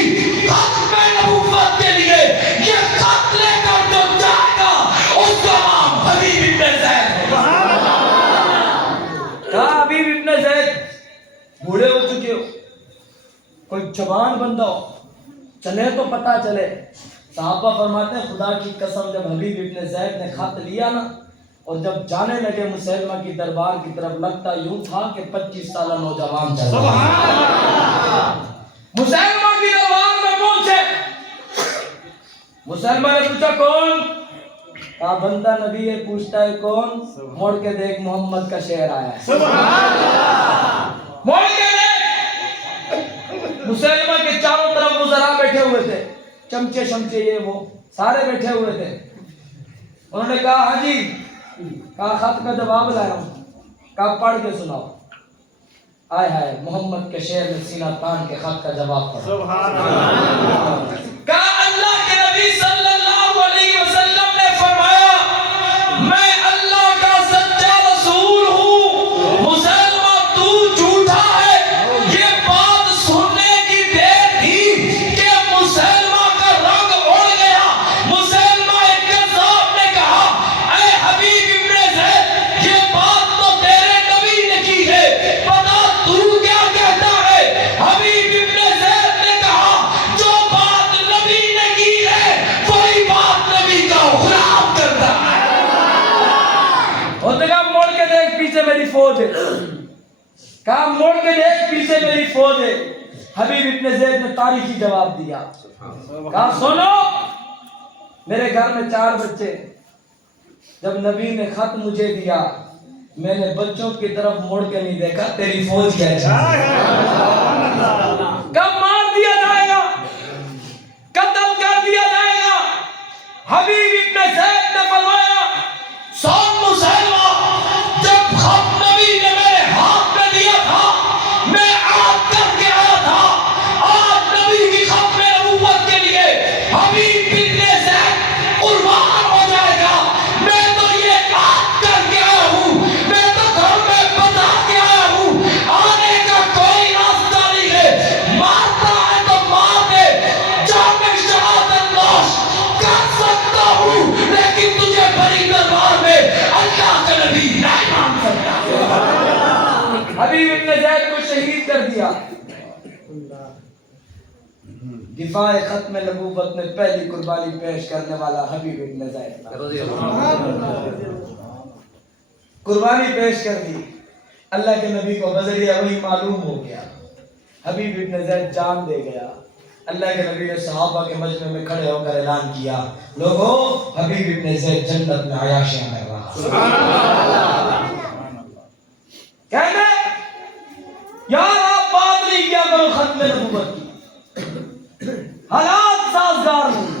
ختم نبوت کے لیے یہ خط لے کر جو جائے گا اس کا نام حبیب ابن زید ہوگا. کہا حبیب ابن زید بوڑھے ہو چکے ہو, کوئی جوان بندہ ہو, چلے تو پتہ چلے. صحابہ فرماتے ہیں خدا کی قسم جب حبیب ابن زید نے خط لیا نا اور جب جانے لگے مسلمہ کی دربار کی طرف, لگتا یوں تھا کہ 25 سالہ نوجوان چل رہا ہے. مسلمہ کی دربار میں پہنچے, مسلمہ نے پوچھا کون؟ کہا بندہ نبی ہے. پوچھتا ہے کون؟ موڑ کے دیکھ محمد کا شعر آیا ہے. موڑ کے دیکھ. مسلمہ کے چاروں طرف وزراء بیٹھے ہوئے تھے, چمچے شمچے یہ وہ سارے بیٹھے ہوئے تھے. انہوں نے کہا ہاں جی. کہا خط کا جواب لایا ہوں. کہا پڑھ کے سناؤ. آئے ہائے محمد کے شعر میں سینہ تان کے خط کا جواب پڑھا. کہا اللہ کے نبی صلی اللہ علیہ وسلم نے فرمایا میں اللہ کا سچا رسول ہوں, مسلمہ تو جھوٹا ہے. یہ بات سننے کی دیر تھی کہ مسلمہ کا رنگ اڑ گیا. مسلمہ ایک کذاب نے کہا اے حبیب ابن زید یہ بات تو تیرے نبی نے کی ہے, بتا تو کیا کہتا ہے. حبیب ابن زید نے کہا جو بات نبی نے کی ہے وہی بات نبی کا غلام کرتا ہے. اور کہا موڑ کے دیکھ پیچھے میری فوج ہے. کہا موڑ کے دیکھ پیچھے میری فوج ہے. حبیب ابن زید نے تاریخی جواب دیا. کہا سنو میرے گھر میں 4 بچے, جب نبی نے خط مجھے دیا میں نے بچوں کی طرف مڑ کے نہیں دیکھا. تیری فوج کیا چاہتی ہے؟ کب مار دیا جائے گا, قتل کر دیا جائے گا. حبیب ابن زید نے فرمایا سن مسلمہ جب خط نبی نے میرے ہاتھ میں دیا تھا میں عہد کر کے آیا تھا آج نبی کی ختم نبوت کے لیے حبیب ابن زید قربان ہو جائے گا. میں تو یہ عہد کر کے آیا ہوں, میں تو گھر میں بتا کے آیا ہوں, آنے کا کوئی راستہ نہیں ہے. مارتا ہے تو مار دے, جامع شہادت نوش کر سکتا ہوں, لیکن تجھے بڑی دربار میں اللہ کا نبی نہیں مان سکتا. حبیب ابن زید کو شہید کر دیا. دفاع ختم نبوت میں پہلی قربانی پیش کرنے والا حبیب ابن زید قربانی پیش کر دی. اللہ کے نبی کو بذریعہ وہی معلوم ہو گیا. حبیب ابن زید جان دے گیا. اللہ کے نبی نے صحابہ کے مجمع میں کھڑے ہو کر اعلان کیا لوگوں حبیب ابن زید جنت میں عیاشیاں کر رہا. کہنے یار آپ بات نہیں کیا کرو ختم نبوت کی, حالات سازگار نہیں,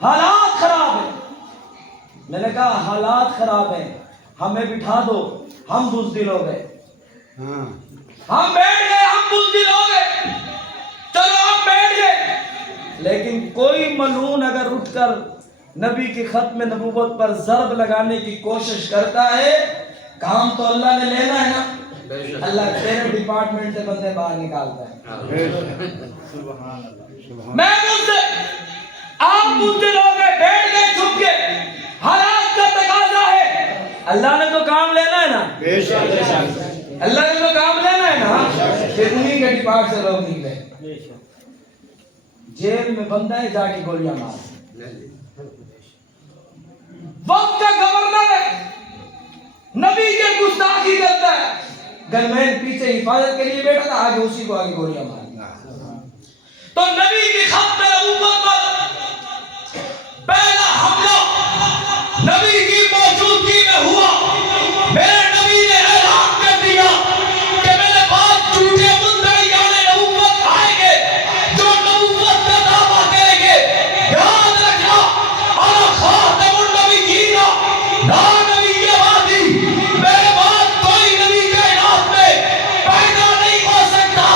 حالات خراب ہیں. میں نے کہا حالات خراب ہیں, ہمیں بٹھا دو, ہم بزدل ہو گئے. ہم بیٹھ گئے, ہم بزدل ہو گئے, چلو ہم بیٹھ گئے, لیکن کوئی ملعون اگر اٹھ کر نبی کی ختم نبوت پر ضرب لگانے کی کوشش کرتا ہے، کام تو اللہ نے لینا ہے نا، بے شک اللہ تیرے ڈپارٹمنٹ سے بندے باہر نکالتا ہے۔ میں مجھے آپ مجھے لوگ بیٹھ گئے چھپ کے، حالات کا تقاضا ہے، اللہ نے تو کام لینا ہے نا، اللہ نے تو کام لینا ہے نا، پھر انہی کے ڈپارٹ سے لوگ نکلے، جیل میں بندہ ہے، جا کے گولیاں مار، وقت کا گورنر ہے، نبی کے گستاخی کرتا ہے، گنمین پیچھے حفاظت کے لیے بیٹھا تھا، آگے اسی کو آگے گولیاں مار، تو نبی کی ختم نبوت پر پہلا حملہ نبی کی موجودگی میں ہوا۔ میرے نبی نے اعلان کر دیا کہ میرے بعد جھوٹے مدعیان نبوت آئیں گے جو نبوت کا دعویٰ کریں گے، یاد رکھنا انا خاتم النبیین لا نبی بعدی، میرے بعد کوئی نبی کائنات میں پیدا نہیں ہو سکتا،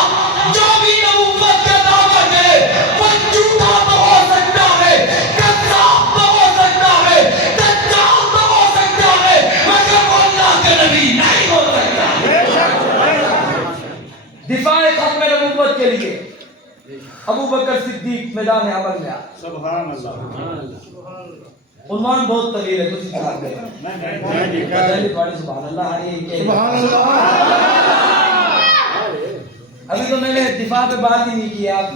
جو بھی نبوت کا دعویٰ کرے وہ جھوٹا تو ہو سکتا ہے، کذاب تو ہو سکتا ہے، دجال تو ہو سکتا ہے، مگر وہ اللہ کے نبی نہیں ہو سکتا۔ دفاع ختم نبوت کے لیے ابو بکر صدیق میدان عمل میں آئے۔ سبحان اللہ، عنوان بہت طویل ہے، تسی چاہتے ہیں سبحان اللہ، سبحان اللہ۔ ابھی تو میں نے دفاع پہ بات ہی نہیں کی، آپ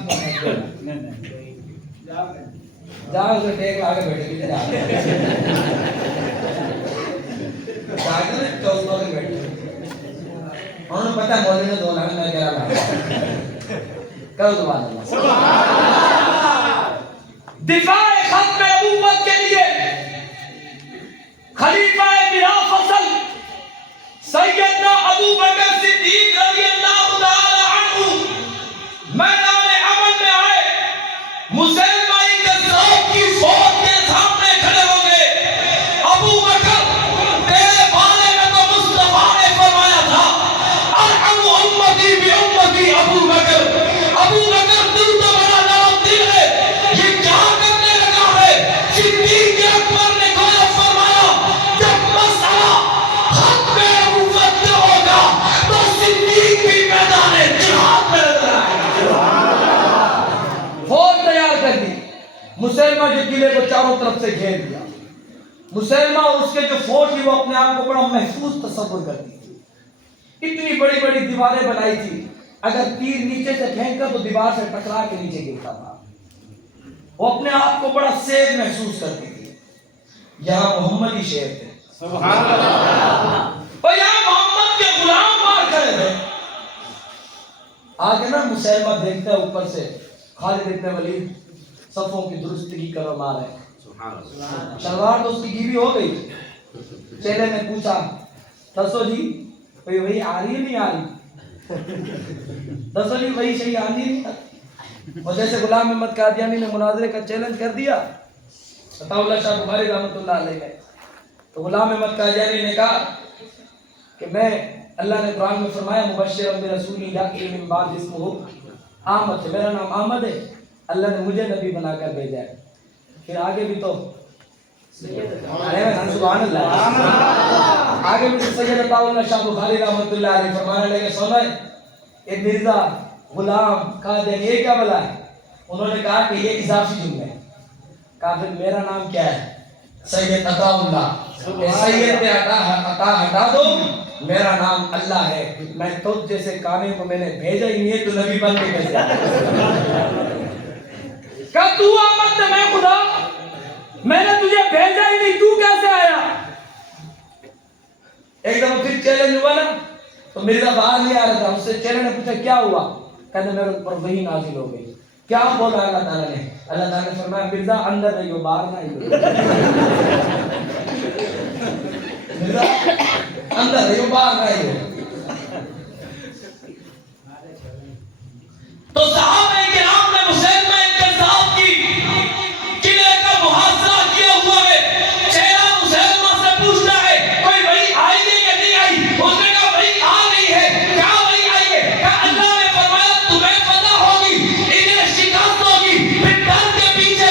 جاؤ اسے ٹیک آگے بیٹھے پیچھے چوتھوں کے بیٹھے، انہوں نے پتا مولوی نے 2 لاکھ میں کہہ رہا کرو سبحان اللہ۔ دفاع ختم نبوت کے لیے خلیفہ بلا فصل سیدنا ابو بکر صدیق رضی اللہ تعالی عنہ میدان عمل میں آئے، مسلمہ کذاب کی فوج کے سامنے کھڑے ہو گئے۔ ابو بکر تیرے بارے میں تو مصطفیٰ نے فرمایا تھا ارحم امتی بامتی ابو بکر، ابو بکر دل تو بڑا نرم دل ہے، یہ کیا کرنے لگا ہے؟ صدیق اکبر نے گویا فرمایا جب مسئلہ ختم نبوت کا ہوگا تو صدیق بھی میدان جہاد میں نظر آئے گا۔ فوج تیار کر دی، مسلمہ کے قلعے کو چاروں طرف سے گھیر دیا۔ مسلمہ اور اس کے جو فوج تھی وہ اپنے آپ کو بڑا محفوظ تصور کرتی تھی، اتنی بڑی بڑی دیواریں بنائی تھی، اگر تیر نیچے سے پھینکا تو دیوار سے ٹکرا کے نیچے گرتا تھا، وہ اپنے آپ کو بڑا سیف محسوس کرتی تھی۔ یہاں محمدی شیر تھے، سبحان اللہ۔ اور یہاں محمد کے غلام مار کھڑے تھے۔ آگے نا مسلمہ دیکھتا ہے اوپر سے خالد ابن ولید صفوں کی درستگی کر مار ہے، شلوار تو اس کی گیوی ہو گئی۔ چیلے نے پوچھا دسو جی وہی آ رہی ہے نہیں آ رہی، دسو جی وہی صحیح آ رہی نہیں۔ اور جیسے غلام احمد قادیانی نے مناظرے کا چیلنج کر دیا عطا اللہ شاہ بخاری رحمۃ اللہ علیہ نے، تو غلام احمد قادیانی نے کہا کہ میں، اللہ نے قرآن میں فرمایا مبشر برسول یأتی من بعد اسمہ احمد، میرا نام احمد ہے، اللہ نے مجھے نبی بنا کر بھیجا ہے۔ پھر آگے بھی تو سبحان اللہ، آگے بھی سید عطا اللہ شاہ بخاری رحمۃ اللہ علیہ فرمانے لگے سنو یہ مرزا غلام قادیانی یہ کیا بلا ہے؟ انہوں نے کہا کہ یہ اضافی جملہ ہے۔ کہا پھر میرا نام کیا ہے؟ سید عطا اللہ، سید پہ عطا ہٹا دو، میرا نام اللہ ہے، میں تجھ جیسے کانے کو میں نے بھیجا ہی نہیں ہے، تو نبی بن کے کیسے آیا؟ کہا تو آمد میں خدا، میں نے تجھے بھیجا ہی نہیں، تو کیسے آیا؟ ایک دفعہ پھر چیلنج ہوا نا، تو مرزا باہر نہیں آ رہا تھا، اس سے چیلنج نے پوچھا کیا ہوا؟ کہنے میرے پر وحی نازل ہو گئی۔ کیا بولا اللہ تعالیٰ نے؟ اللہ تعالیٰ نے فرمایا مرزا اندر رہیو باہر نہ آئیو، مرزا اندر رہیو باہر نہ آئیو۔ تو صحابہ کرام نے مسلمہ کذاب کی قلعے کا محاصرہ کیا ہوا ہے، چہرہ مسلمہ سے پوچھتا ہے کوئی وحی آئی ہے یا نہیں آئی؟ اس نے کہا وحی آ رہی ہے۔ کیا وحی آئی ہے؟ کہا اللہ نے فرمایا تمہیں پتہ ہوگی، انہیں شکست ہوگی، پھر ڈر کے پیچھے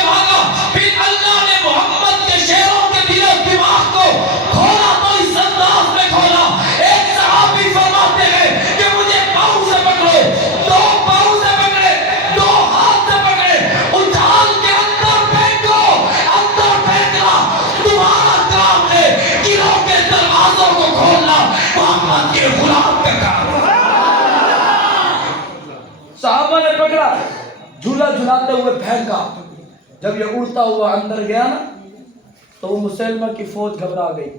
صحابہ نے پکڑا, جھولا جھلاتے ہوئے پھینکا. جب یہ اڑتا ہوا اندر گیا نا تو وہ مسلمہ کی فوج گھبرا گئی.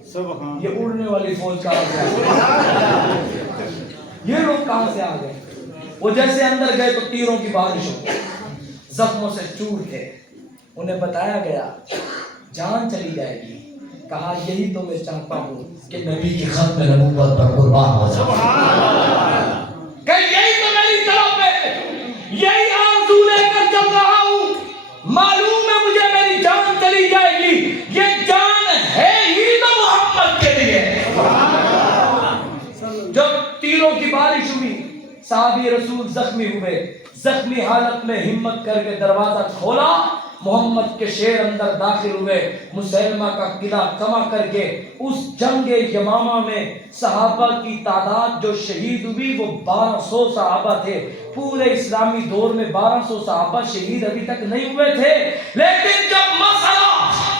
یہ اڑنے والی فوج کہاں سے آ گئی, یہ لوگ کہاں سے آ گئے. وہ جیسے اندر گئے تو تیروں کی بارش ہو, زخموں سے چور تھے. انہیں بتایا گیا جان چلی جائے گی. کہا یہی تو میں چاہتا ہوں کہ نبی کی ختم نبوت پر قربان ہو جائے. کہ یہی تو میری طرف ہے, یہی آرزو لے کر چل رہا ہوں. معلوم ہے مجھے میری جان چلی جائے گی, یہ جان ہے ہی تو محمد کے لیے. جب تیروں کی بارش ہوئی, صحابی رسول زخمی ہوئے. زخمی حالت میں ہمت کر کے دروازہ کھولا, محمد کے شیر اندر داخل ہوئے. مسلمہ کا قلعہ کما کر کے اس جنگ یمامہ میں صحابہ کی تعداد جو شہید ہوئی وہ 1200 صحابہ تھے. پورے اسلامی دور میں 1200 صحابہ شہید ابھی تک نہیں ہوئے تھے. لیکن جب مسئلہ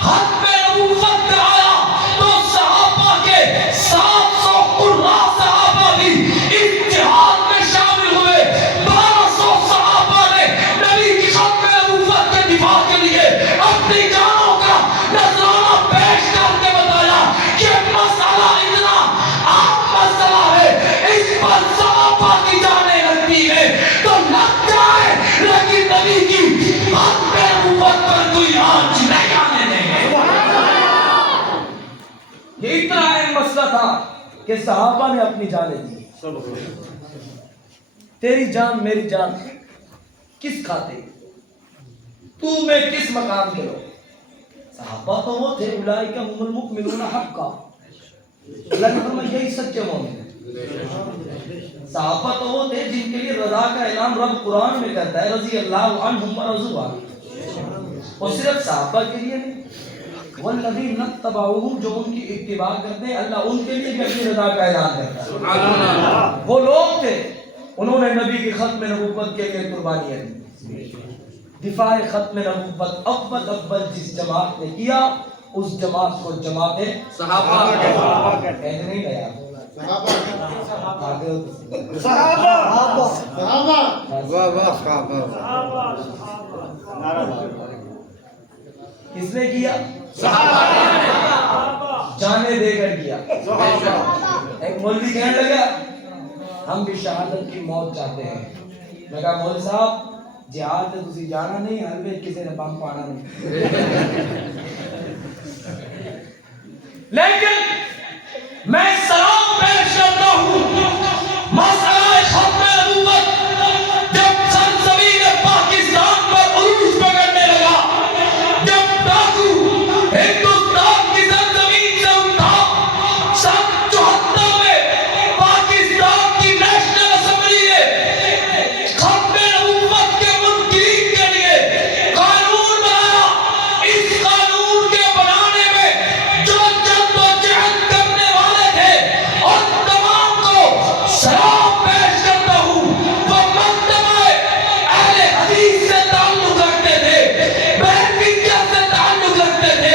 حق میں نبوت کا آیا تو صحابہ کے 700 قرہ صحابہ بھی اس جہاد میں شامل ہوئے. 1200 صحابہ نے نبی کی حق میں نبوت کے دفاع کے لیے اپنی جانوں کا نذرانہ پیش کر کے بتایا کہ مسئلہ اتنا عام مسئلہ ہے, اس پر صحابہ کی جانیں لگتی ہے تو لگ جائے, لیکن نبی کی حق میں نبوت پر کوئی آنچ نہیں آنے دیں گے. یہ اتنا اہم مسئلہ تھا کہ صحابہ نے اپنی جانیں دی. تیری جان میری جان کس کھاتے, تو میں کس مقام کے لو. صحابہ تو وہ تھے اولئک هم المؤمنون حقا, اللہ نے فرمایا یہی سچے مومن ہیں. صحابہ تو وہ تھے جن کے لیے رضا کا اعلان رب قرآن میں کرتا ہے رضی اللہ عنہم ورضوا عنہ. اور صرف صحابہ کے لیے نہیں, والذین اتبعوہم جو ان کی اتباع کرتے ہیں اللہ ان کے لیے بھی اپنی رضا کا اعلان کرتا ہے. وہ لوگ تھے انہوں نے نبی کی ختم نبوت کے لیے قربانیاں دی. دفاع ختم نبوت اول جس جماعت نے کیا اس جماعت کو جماعت صحابہ کہتے نہیں گیا کس نے کیا, جانے دے کر کیا. ایک مولوی کہنے لگا ہم بھی شہادت کی موت چاہتے ہیں. میں کہا مولوی صاحب جہاد تے تسی جانا نہیں, ہر ویل کسی نے بم پانا نہیں. لیکن میں سلام پیش کرتا ہوں مسئلہ ختم نبوت جب سرزمین پاکستان پر عروج پکڑنے لگا, جب ڈاکو ہندوستان کی سرزمین سے اٹھا, سن 74 میں پاکستان کی نیشنل اسمبلی نے ختم نبوت کے منکرین کے لیے قانون بنایا. اس قانون کے بنانے میں جو جدوجہد کرنے والے تھے اور تمام کو سلام پیش کرتا ہوں, وہ مکتبہ اہل حدیث سے تعلق رکھتے تھے, بہرنیت سے تعلق رکھتے تھے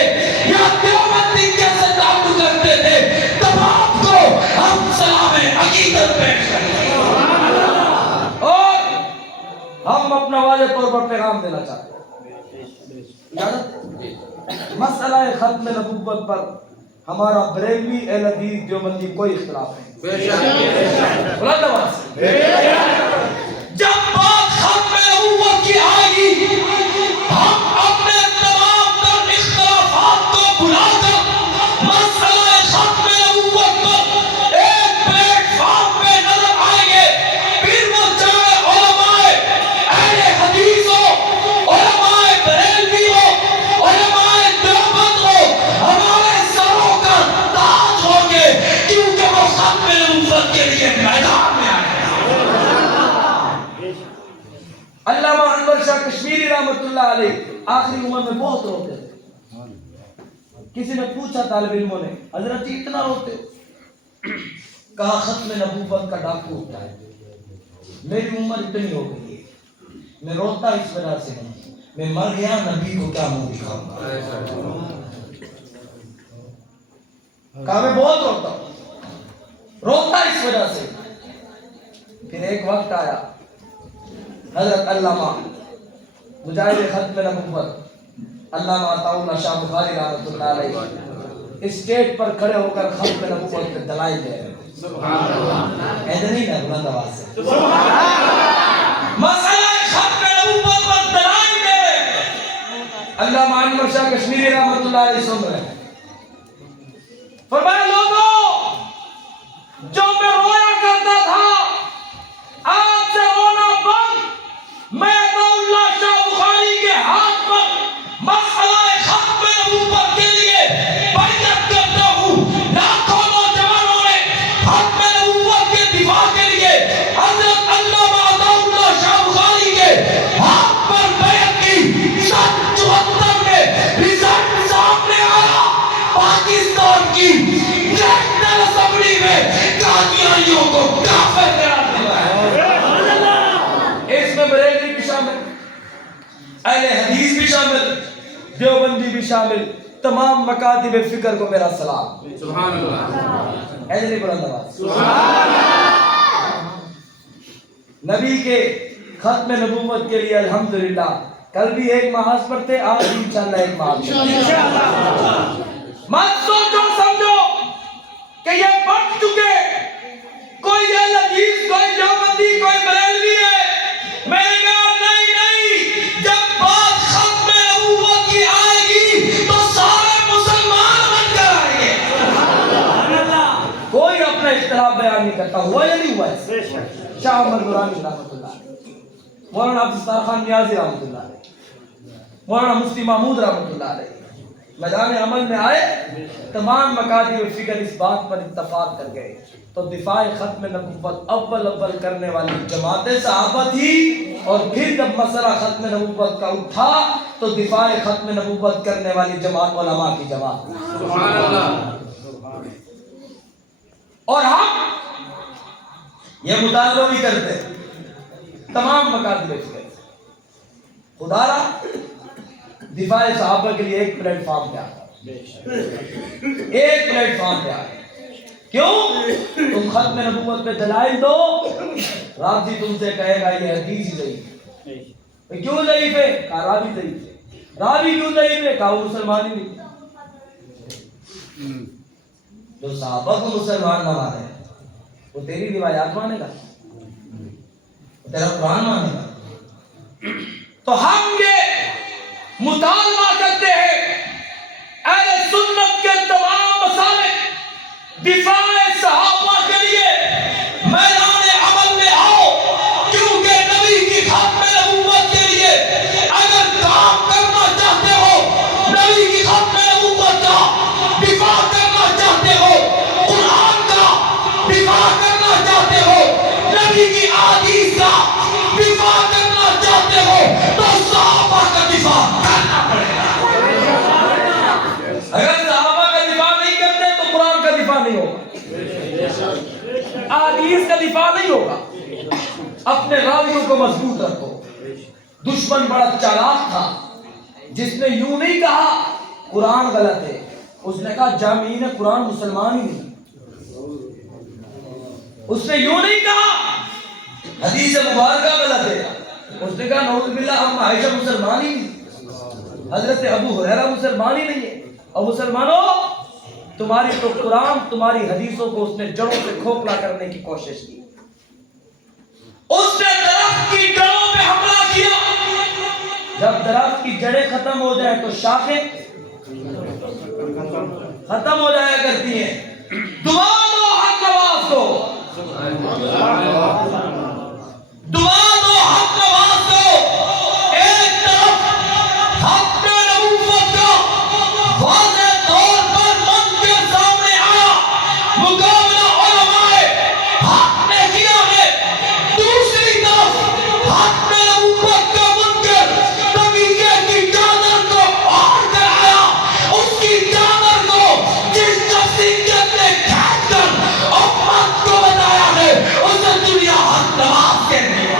یا دیوبندیت سے تعلق رکھتے تھے, تمام کو ہم سلام عقیدت پیش کرتے ہیں. اور ہم اپنا واضح طور پر پیغام دینا چاہتے ہیں. مسئلہ ختم نبوت پر ہمارا بریلوی اہل حدیث دیوبندی کوئی اختلاف نہیں. بے شک بلند آواز سے. جب بات ختم نبوت کی آئے گی ہم اپنے تمام تر اختلافات کو بھلا کر مسئلہ ختم نبوت پر ایک پلیٹ فارم پہ نظر آئیں گے. پھر وہ چاہے علماء اہل حدیث ہو, علماء بریلوی ہو, علماء دیوبند ہو, ہمارے سروں کا تاج ہوں گے کیونکہ وہ ختم نبوت کے لیے میدان میں آئے. علامہ انور شاہ کشمیری رحمۃ اللہ علیہ آخری عمر میں بہت روتے تھے. کسی نے پوچھا طالب علموں نے حضرت جی اتنا روتے ہو؟ کہا ختم نبوت کا ڈاکو ہوتا ہے, میری عمر اتنی ہو گئی ہے, میں روتا اس وجہ سے ہوں, میں مر گیا نبی کو کیا منہ دکھاؤں گا. کہا میں بہت روتا ہوں, روتا اس وجہ سے. پھر ایک وقت آیا حضرت علامہ مجاہد ختم نبوت علامہ عطاء اللہ شاہ بخاری رحمۃ اللہ علیہ اسٹیج پر کھڑے ہو کر ختم نبوت کے دلائل دے رہے ہیں. ایسے نہیں نا بلند آواز سے مسئلہ ختم نبوت پر دلائل دے رہے ہیں. علامہ انور شاہ کشمیری رحمۃ اللہ علیہ سن رہے ہیں. فرمایا لوگوں جو میں رویا کرتا تھا آج سے رونا بند. میں عطاء اللہ شاہ بخاری کے ہاتھ پر مسئلہ ختم نبوت کے لیے بیعت کرتا ہوں. لاکھوں نوجوانوں نے ختم نبوت کے دفاع کے لیے حضرت علامہ عطاء اللہ شاہ بخاری کے ہاتھ پر بیعت کی. 74 میں رزلٹ سامنے آیا. پاکستان کی نیشنل اسمبلی میں قادیانیوں کو کافر قرار دیا ہے. اس میں بریلوی بھی شامل, اہل حدیث بھی شامل, دیوبندی بھی شامل, تمام مکاتب فکر کو میرا سلام. سبحان اللہ. ایسے نہیں بلند آواز. نبی کے ختم نبوت کے لیے الحمدللہ کل بھی ایک محاذ پر تھے, آج بھی انشاءاللہ ایک محاذ پر. مت سوچو سمجھو کہ یہ بڑھ چکے, کوئی اہل حدیث, کوئی دیوبندی, کوئی بریلوی ہے. میں نے کہا نہیں, جب بات ختم نبوت کی آئے گی تو سارے مسلمان بن کر آئیں گے. کوئی اپنا اختلاف بیان نہیں کرتا. ہوا یا نہیں ہوا ہے؟ شاہ عمر نورانی رحمۃ اللہ علیہ, مولانا عبدالستار خان نیازی رحمۃ اللہ علیہ, مولانا مفتی محمود رحمۃ اللہ علیہ میدان عمل میں آئے. تمام مکاتب فکر اس بات پر اتفاق کر گئے تو دفاع ختم نبوت اول کرنے والی جماعت صحابہ تھی. اور پھر جب مسئلہ ختم نبوت کا اٹھا تو دفاع ختم نبوت کرنے والی جماعت علماء کی جماعت. سبحان اللہ. اور ہم یہ مطالبہ بھی کرتے تمام مکاتب فکر خدا را دفاع صحابہ کے لیے ایک پلیٹ فارم پہ آتا, ایک پلیٹ فارم پہ آتا. کیوں؟ تم ختم نبوت پہ دلائل دو, راضی تم سے کہے گا یہ حدیث ہی ضعیف ہے. کیوں ضعیف ہے؟ کہا راوی ضعیف ہے. راوی کیوں ضعیف ہے؟ کہا وہ مسلمان ہی نہیں. جو صحابہ کو مسلمان نہ مانے وہ تیری روایات مانے گا, وہ تیرا قرآن مانے گا. تو ہم یہ مطالبہ کرتے ہیں اہل سنت کے تمام مسالک دفاع صحابہ کے لیے میدان عمل میں آؤ. کیونکہ نبی کی ختم نبوت کے لیے اگر کام کرنا چاہتے ہو, نبی کی ختم نبوت کا دفاع کرنا چاہتے ہو, قرآن کا دفاع کرنا چاہتے ہو, نبی کی احادیث کا دفاع کرنا چاہتے ہو تو صحابہ کا دفاع کرنا پڑے گا. اگر صحابہ کا دفاع نہیں کرتے تو قرآن کا دفاع نہیں ہوگا, احادیث کا دفاع نہیں ہوگا. اپنے راویوں کو مضبوط رکھو. دشمن بڑا چالاک تھا, جس نے یوں نہیں کہا قرآن غلط ہے, اس نے کہا جامعین قرآن مسلمان ہی نہیں. اس نے یوں نہیں کہا حدیث مبارکہ غلط ہے, اس نے کہا نعوذ باللہ ہم عائشہ مسلمان ہی نہیں, حضرت ابو ہریرہ مسلمان ہی نہیں ہے. اور مسلمانوں تمہاری تو قرآن تمہاری حدیثوں کو اس نے جڑوں سے کھوکھلا کرنے کی کوشش کی. اس نے درخت کی جڑوں پہ حملہ کیا. جب درخت کی جڑیں ختم ہو جائے تو شاخیں ختم ہو جایا کرتی ہیں. دعا دو, حق نواز دو, دعا دو, حق نواز دو. ایک طرف ختم نبوت کا واضح طور پر منکر سامنے آیا, مقابلہ علماء حق نے کیا ہے. دوسری طرف ختم نبوت کا منکر تقیہ کی چادر کو اوڑھ کر آیا. اس کی چادر کو جس شخصیت نے کھینچ کر امت کو بتایا ہے اسے دنیا حق نواز کہتے ہیں.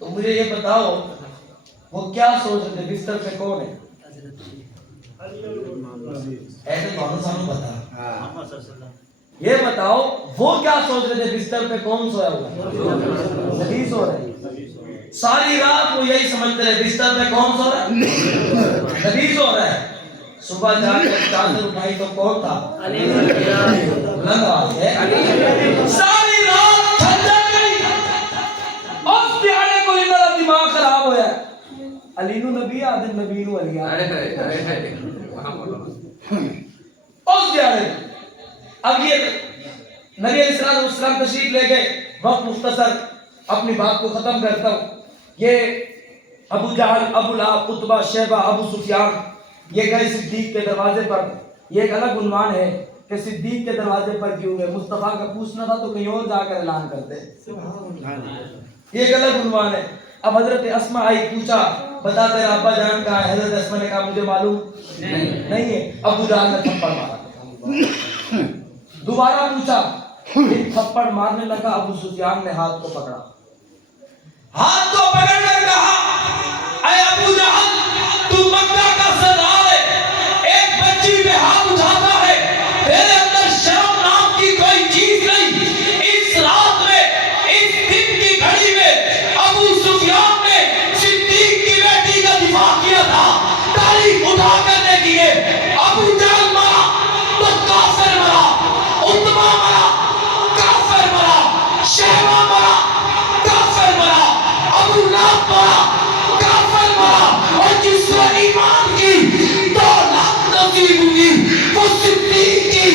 تو مجھے یہ بتاؤ وہ کیا سوچ رہے تھے بستر پہ کون ہے؟ ایسے تو سانو پتا. یہ بتاؤ وہ کیا سوچ رہے تھے بستر پہ کون سویا ہوا ہے؟ نبی سو رہے. ساری رات وہ یہی سمجھتے رہے بستر پہ کون سو رہا ہے؟ نبی سو رہا ہے. صبح جا کر چادر اٹھائی تو کون تھا؟ بلند آواز ہے. ساری رات تھک گئی. اس پیارے کو میرا دماغ خراب ہویا ہے. علی نو نبی آدم نبی نو علی آدم. اس پیارے اب یہ نبی علیہ السلام تشریف لے گئے. وقت مختصر اپنی بات کو ختم کرتا ہوں. یہ ابو جہل، ابو لہب، عتبہ، شیبہ، ابو سفیان یہ گئے صدیق کے دروازے پر. یہ ایک الگ عنوان ہے کہ صدیق کے دروازے پر کیوں گئے. مصطفیٰ کا پوچھنا تھا تو کہیں اور جا کر اعلان کرتے. یہ ایک الگ عنوان ہے. اب حضرت اسماء آئی، پوچھا بتا تیرا ابا جان کہاں ہے؟ حضرت اسماء نے کہا مجھے معلوم نہیں ہے. ابو جہل نے تھپڑ مارا. دوبارہ پوچھا، ایک تھپڑ مارنے لگا. ابو سفیان نے ہاتھ کو پکڑا. ہاتھ کو پکڑ کر کہا اے ابو جہل تو مکہ کا سردار ہے، ایک بچی پہ ہاتھ اٹھاتا ہے، تیرے اندر شرم نام کی کوئی چیز نہیں. اس رات میں، اس دن کی گھڑی میں ابو سفیان نے صدیق کی بیٹی کا دفاع کیا تھا. تاریخ اٹھا کرنے کیے. ابو جہل مرا تو کافر مرا، عتبہ مرا کافر مرا، شیبہ مرا کافر مرا، ابو لہب مرا کافر مرا. اور جس کو ایمان کی دولت نصیب ہوئی وہ صدیق کی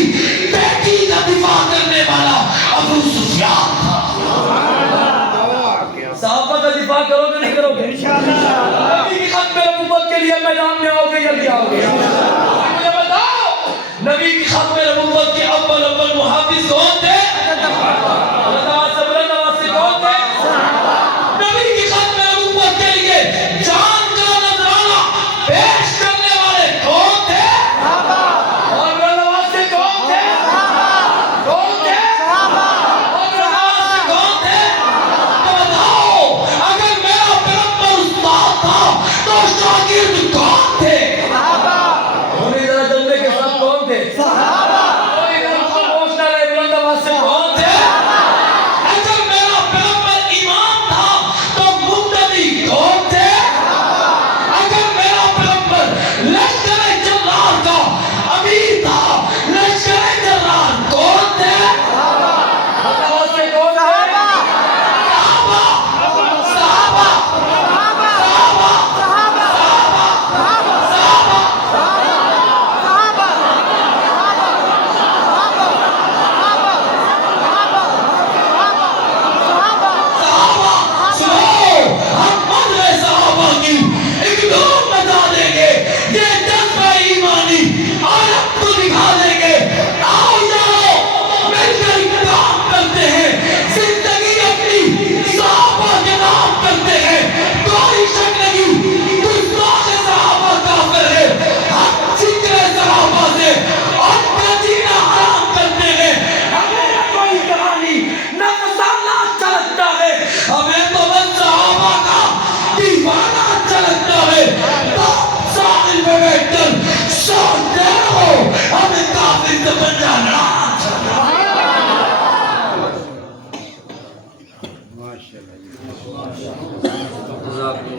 بیٹی کا دفاع کرنے والا ابو سفیان تھا. صحابہ کا دفاع کرو گے نہیں کرو گے؟ نبی کی ختم نبوت کے لیے میدان میں آؤ گے یا نہیں آؤ گے؟ مجھے بتاؤ نبی کی ختم نبوت کے اول محافظ کون تھے؟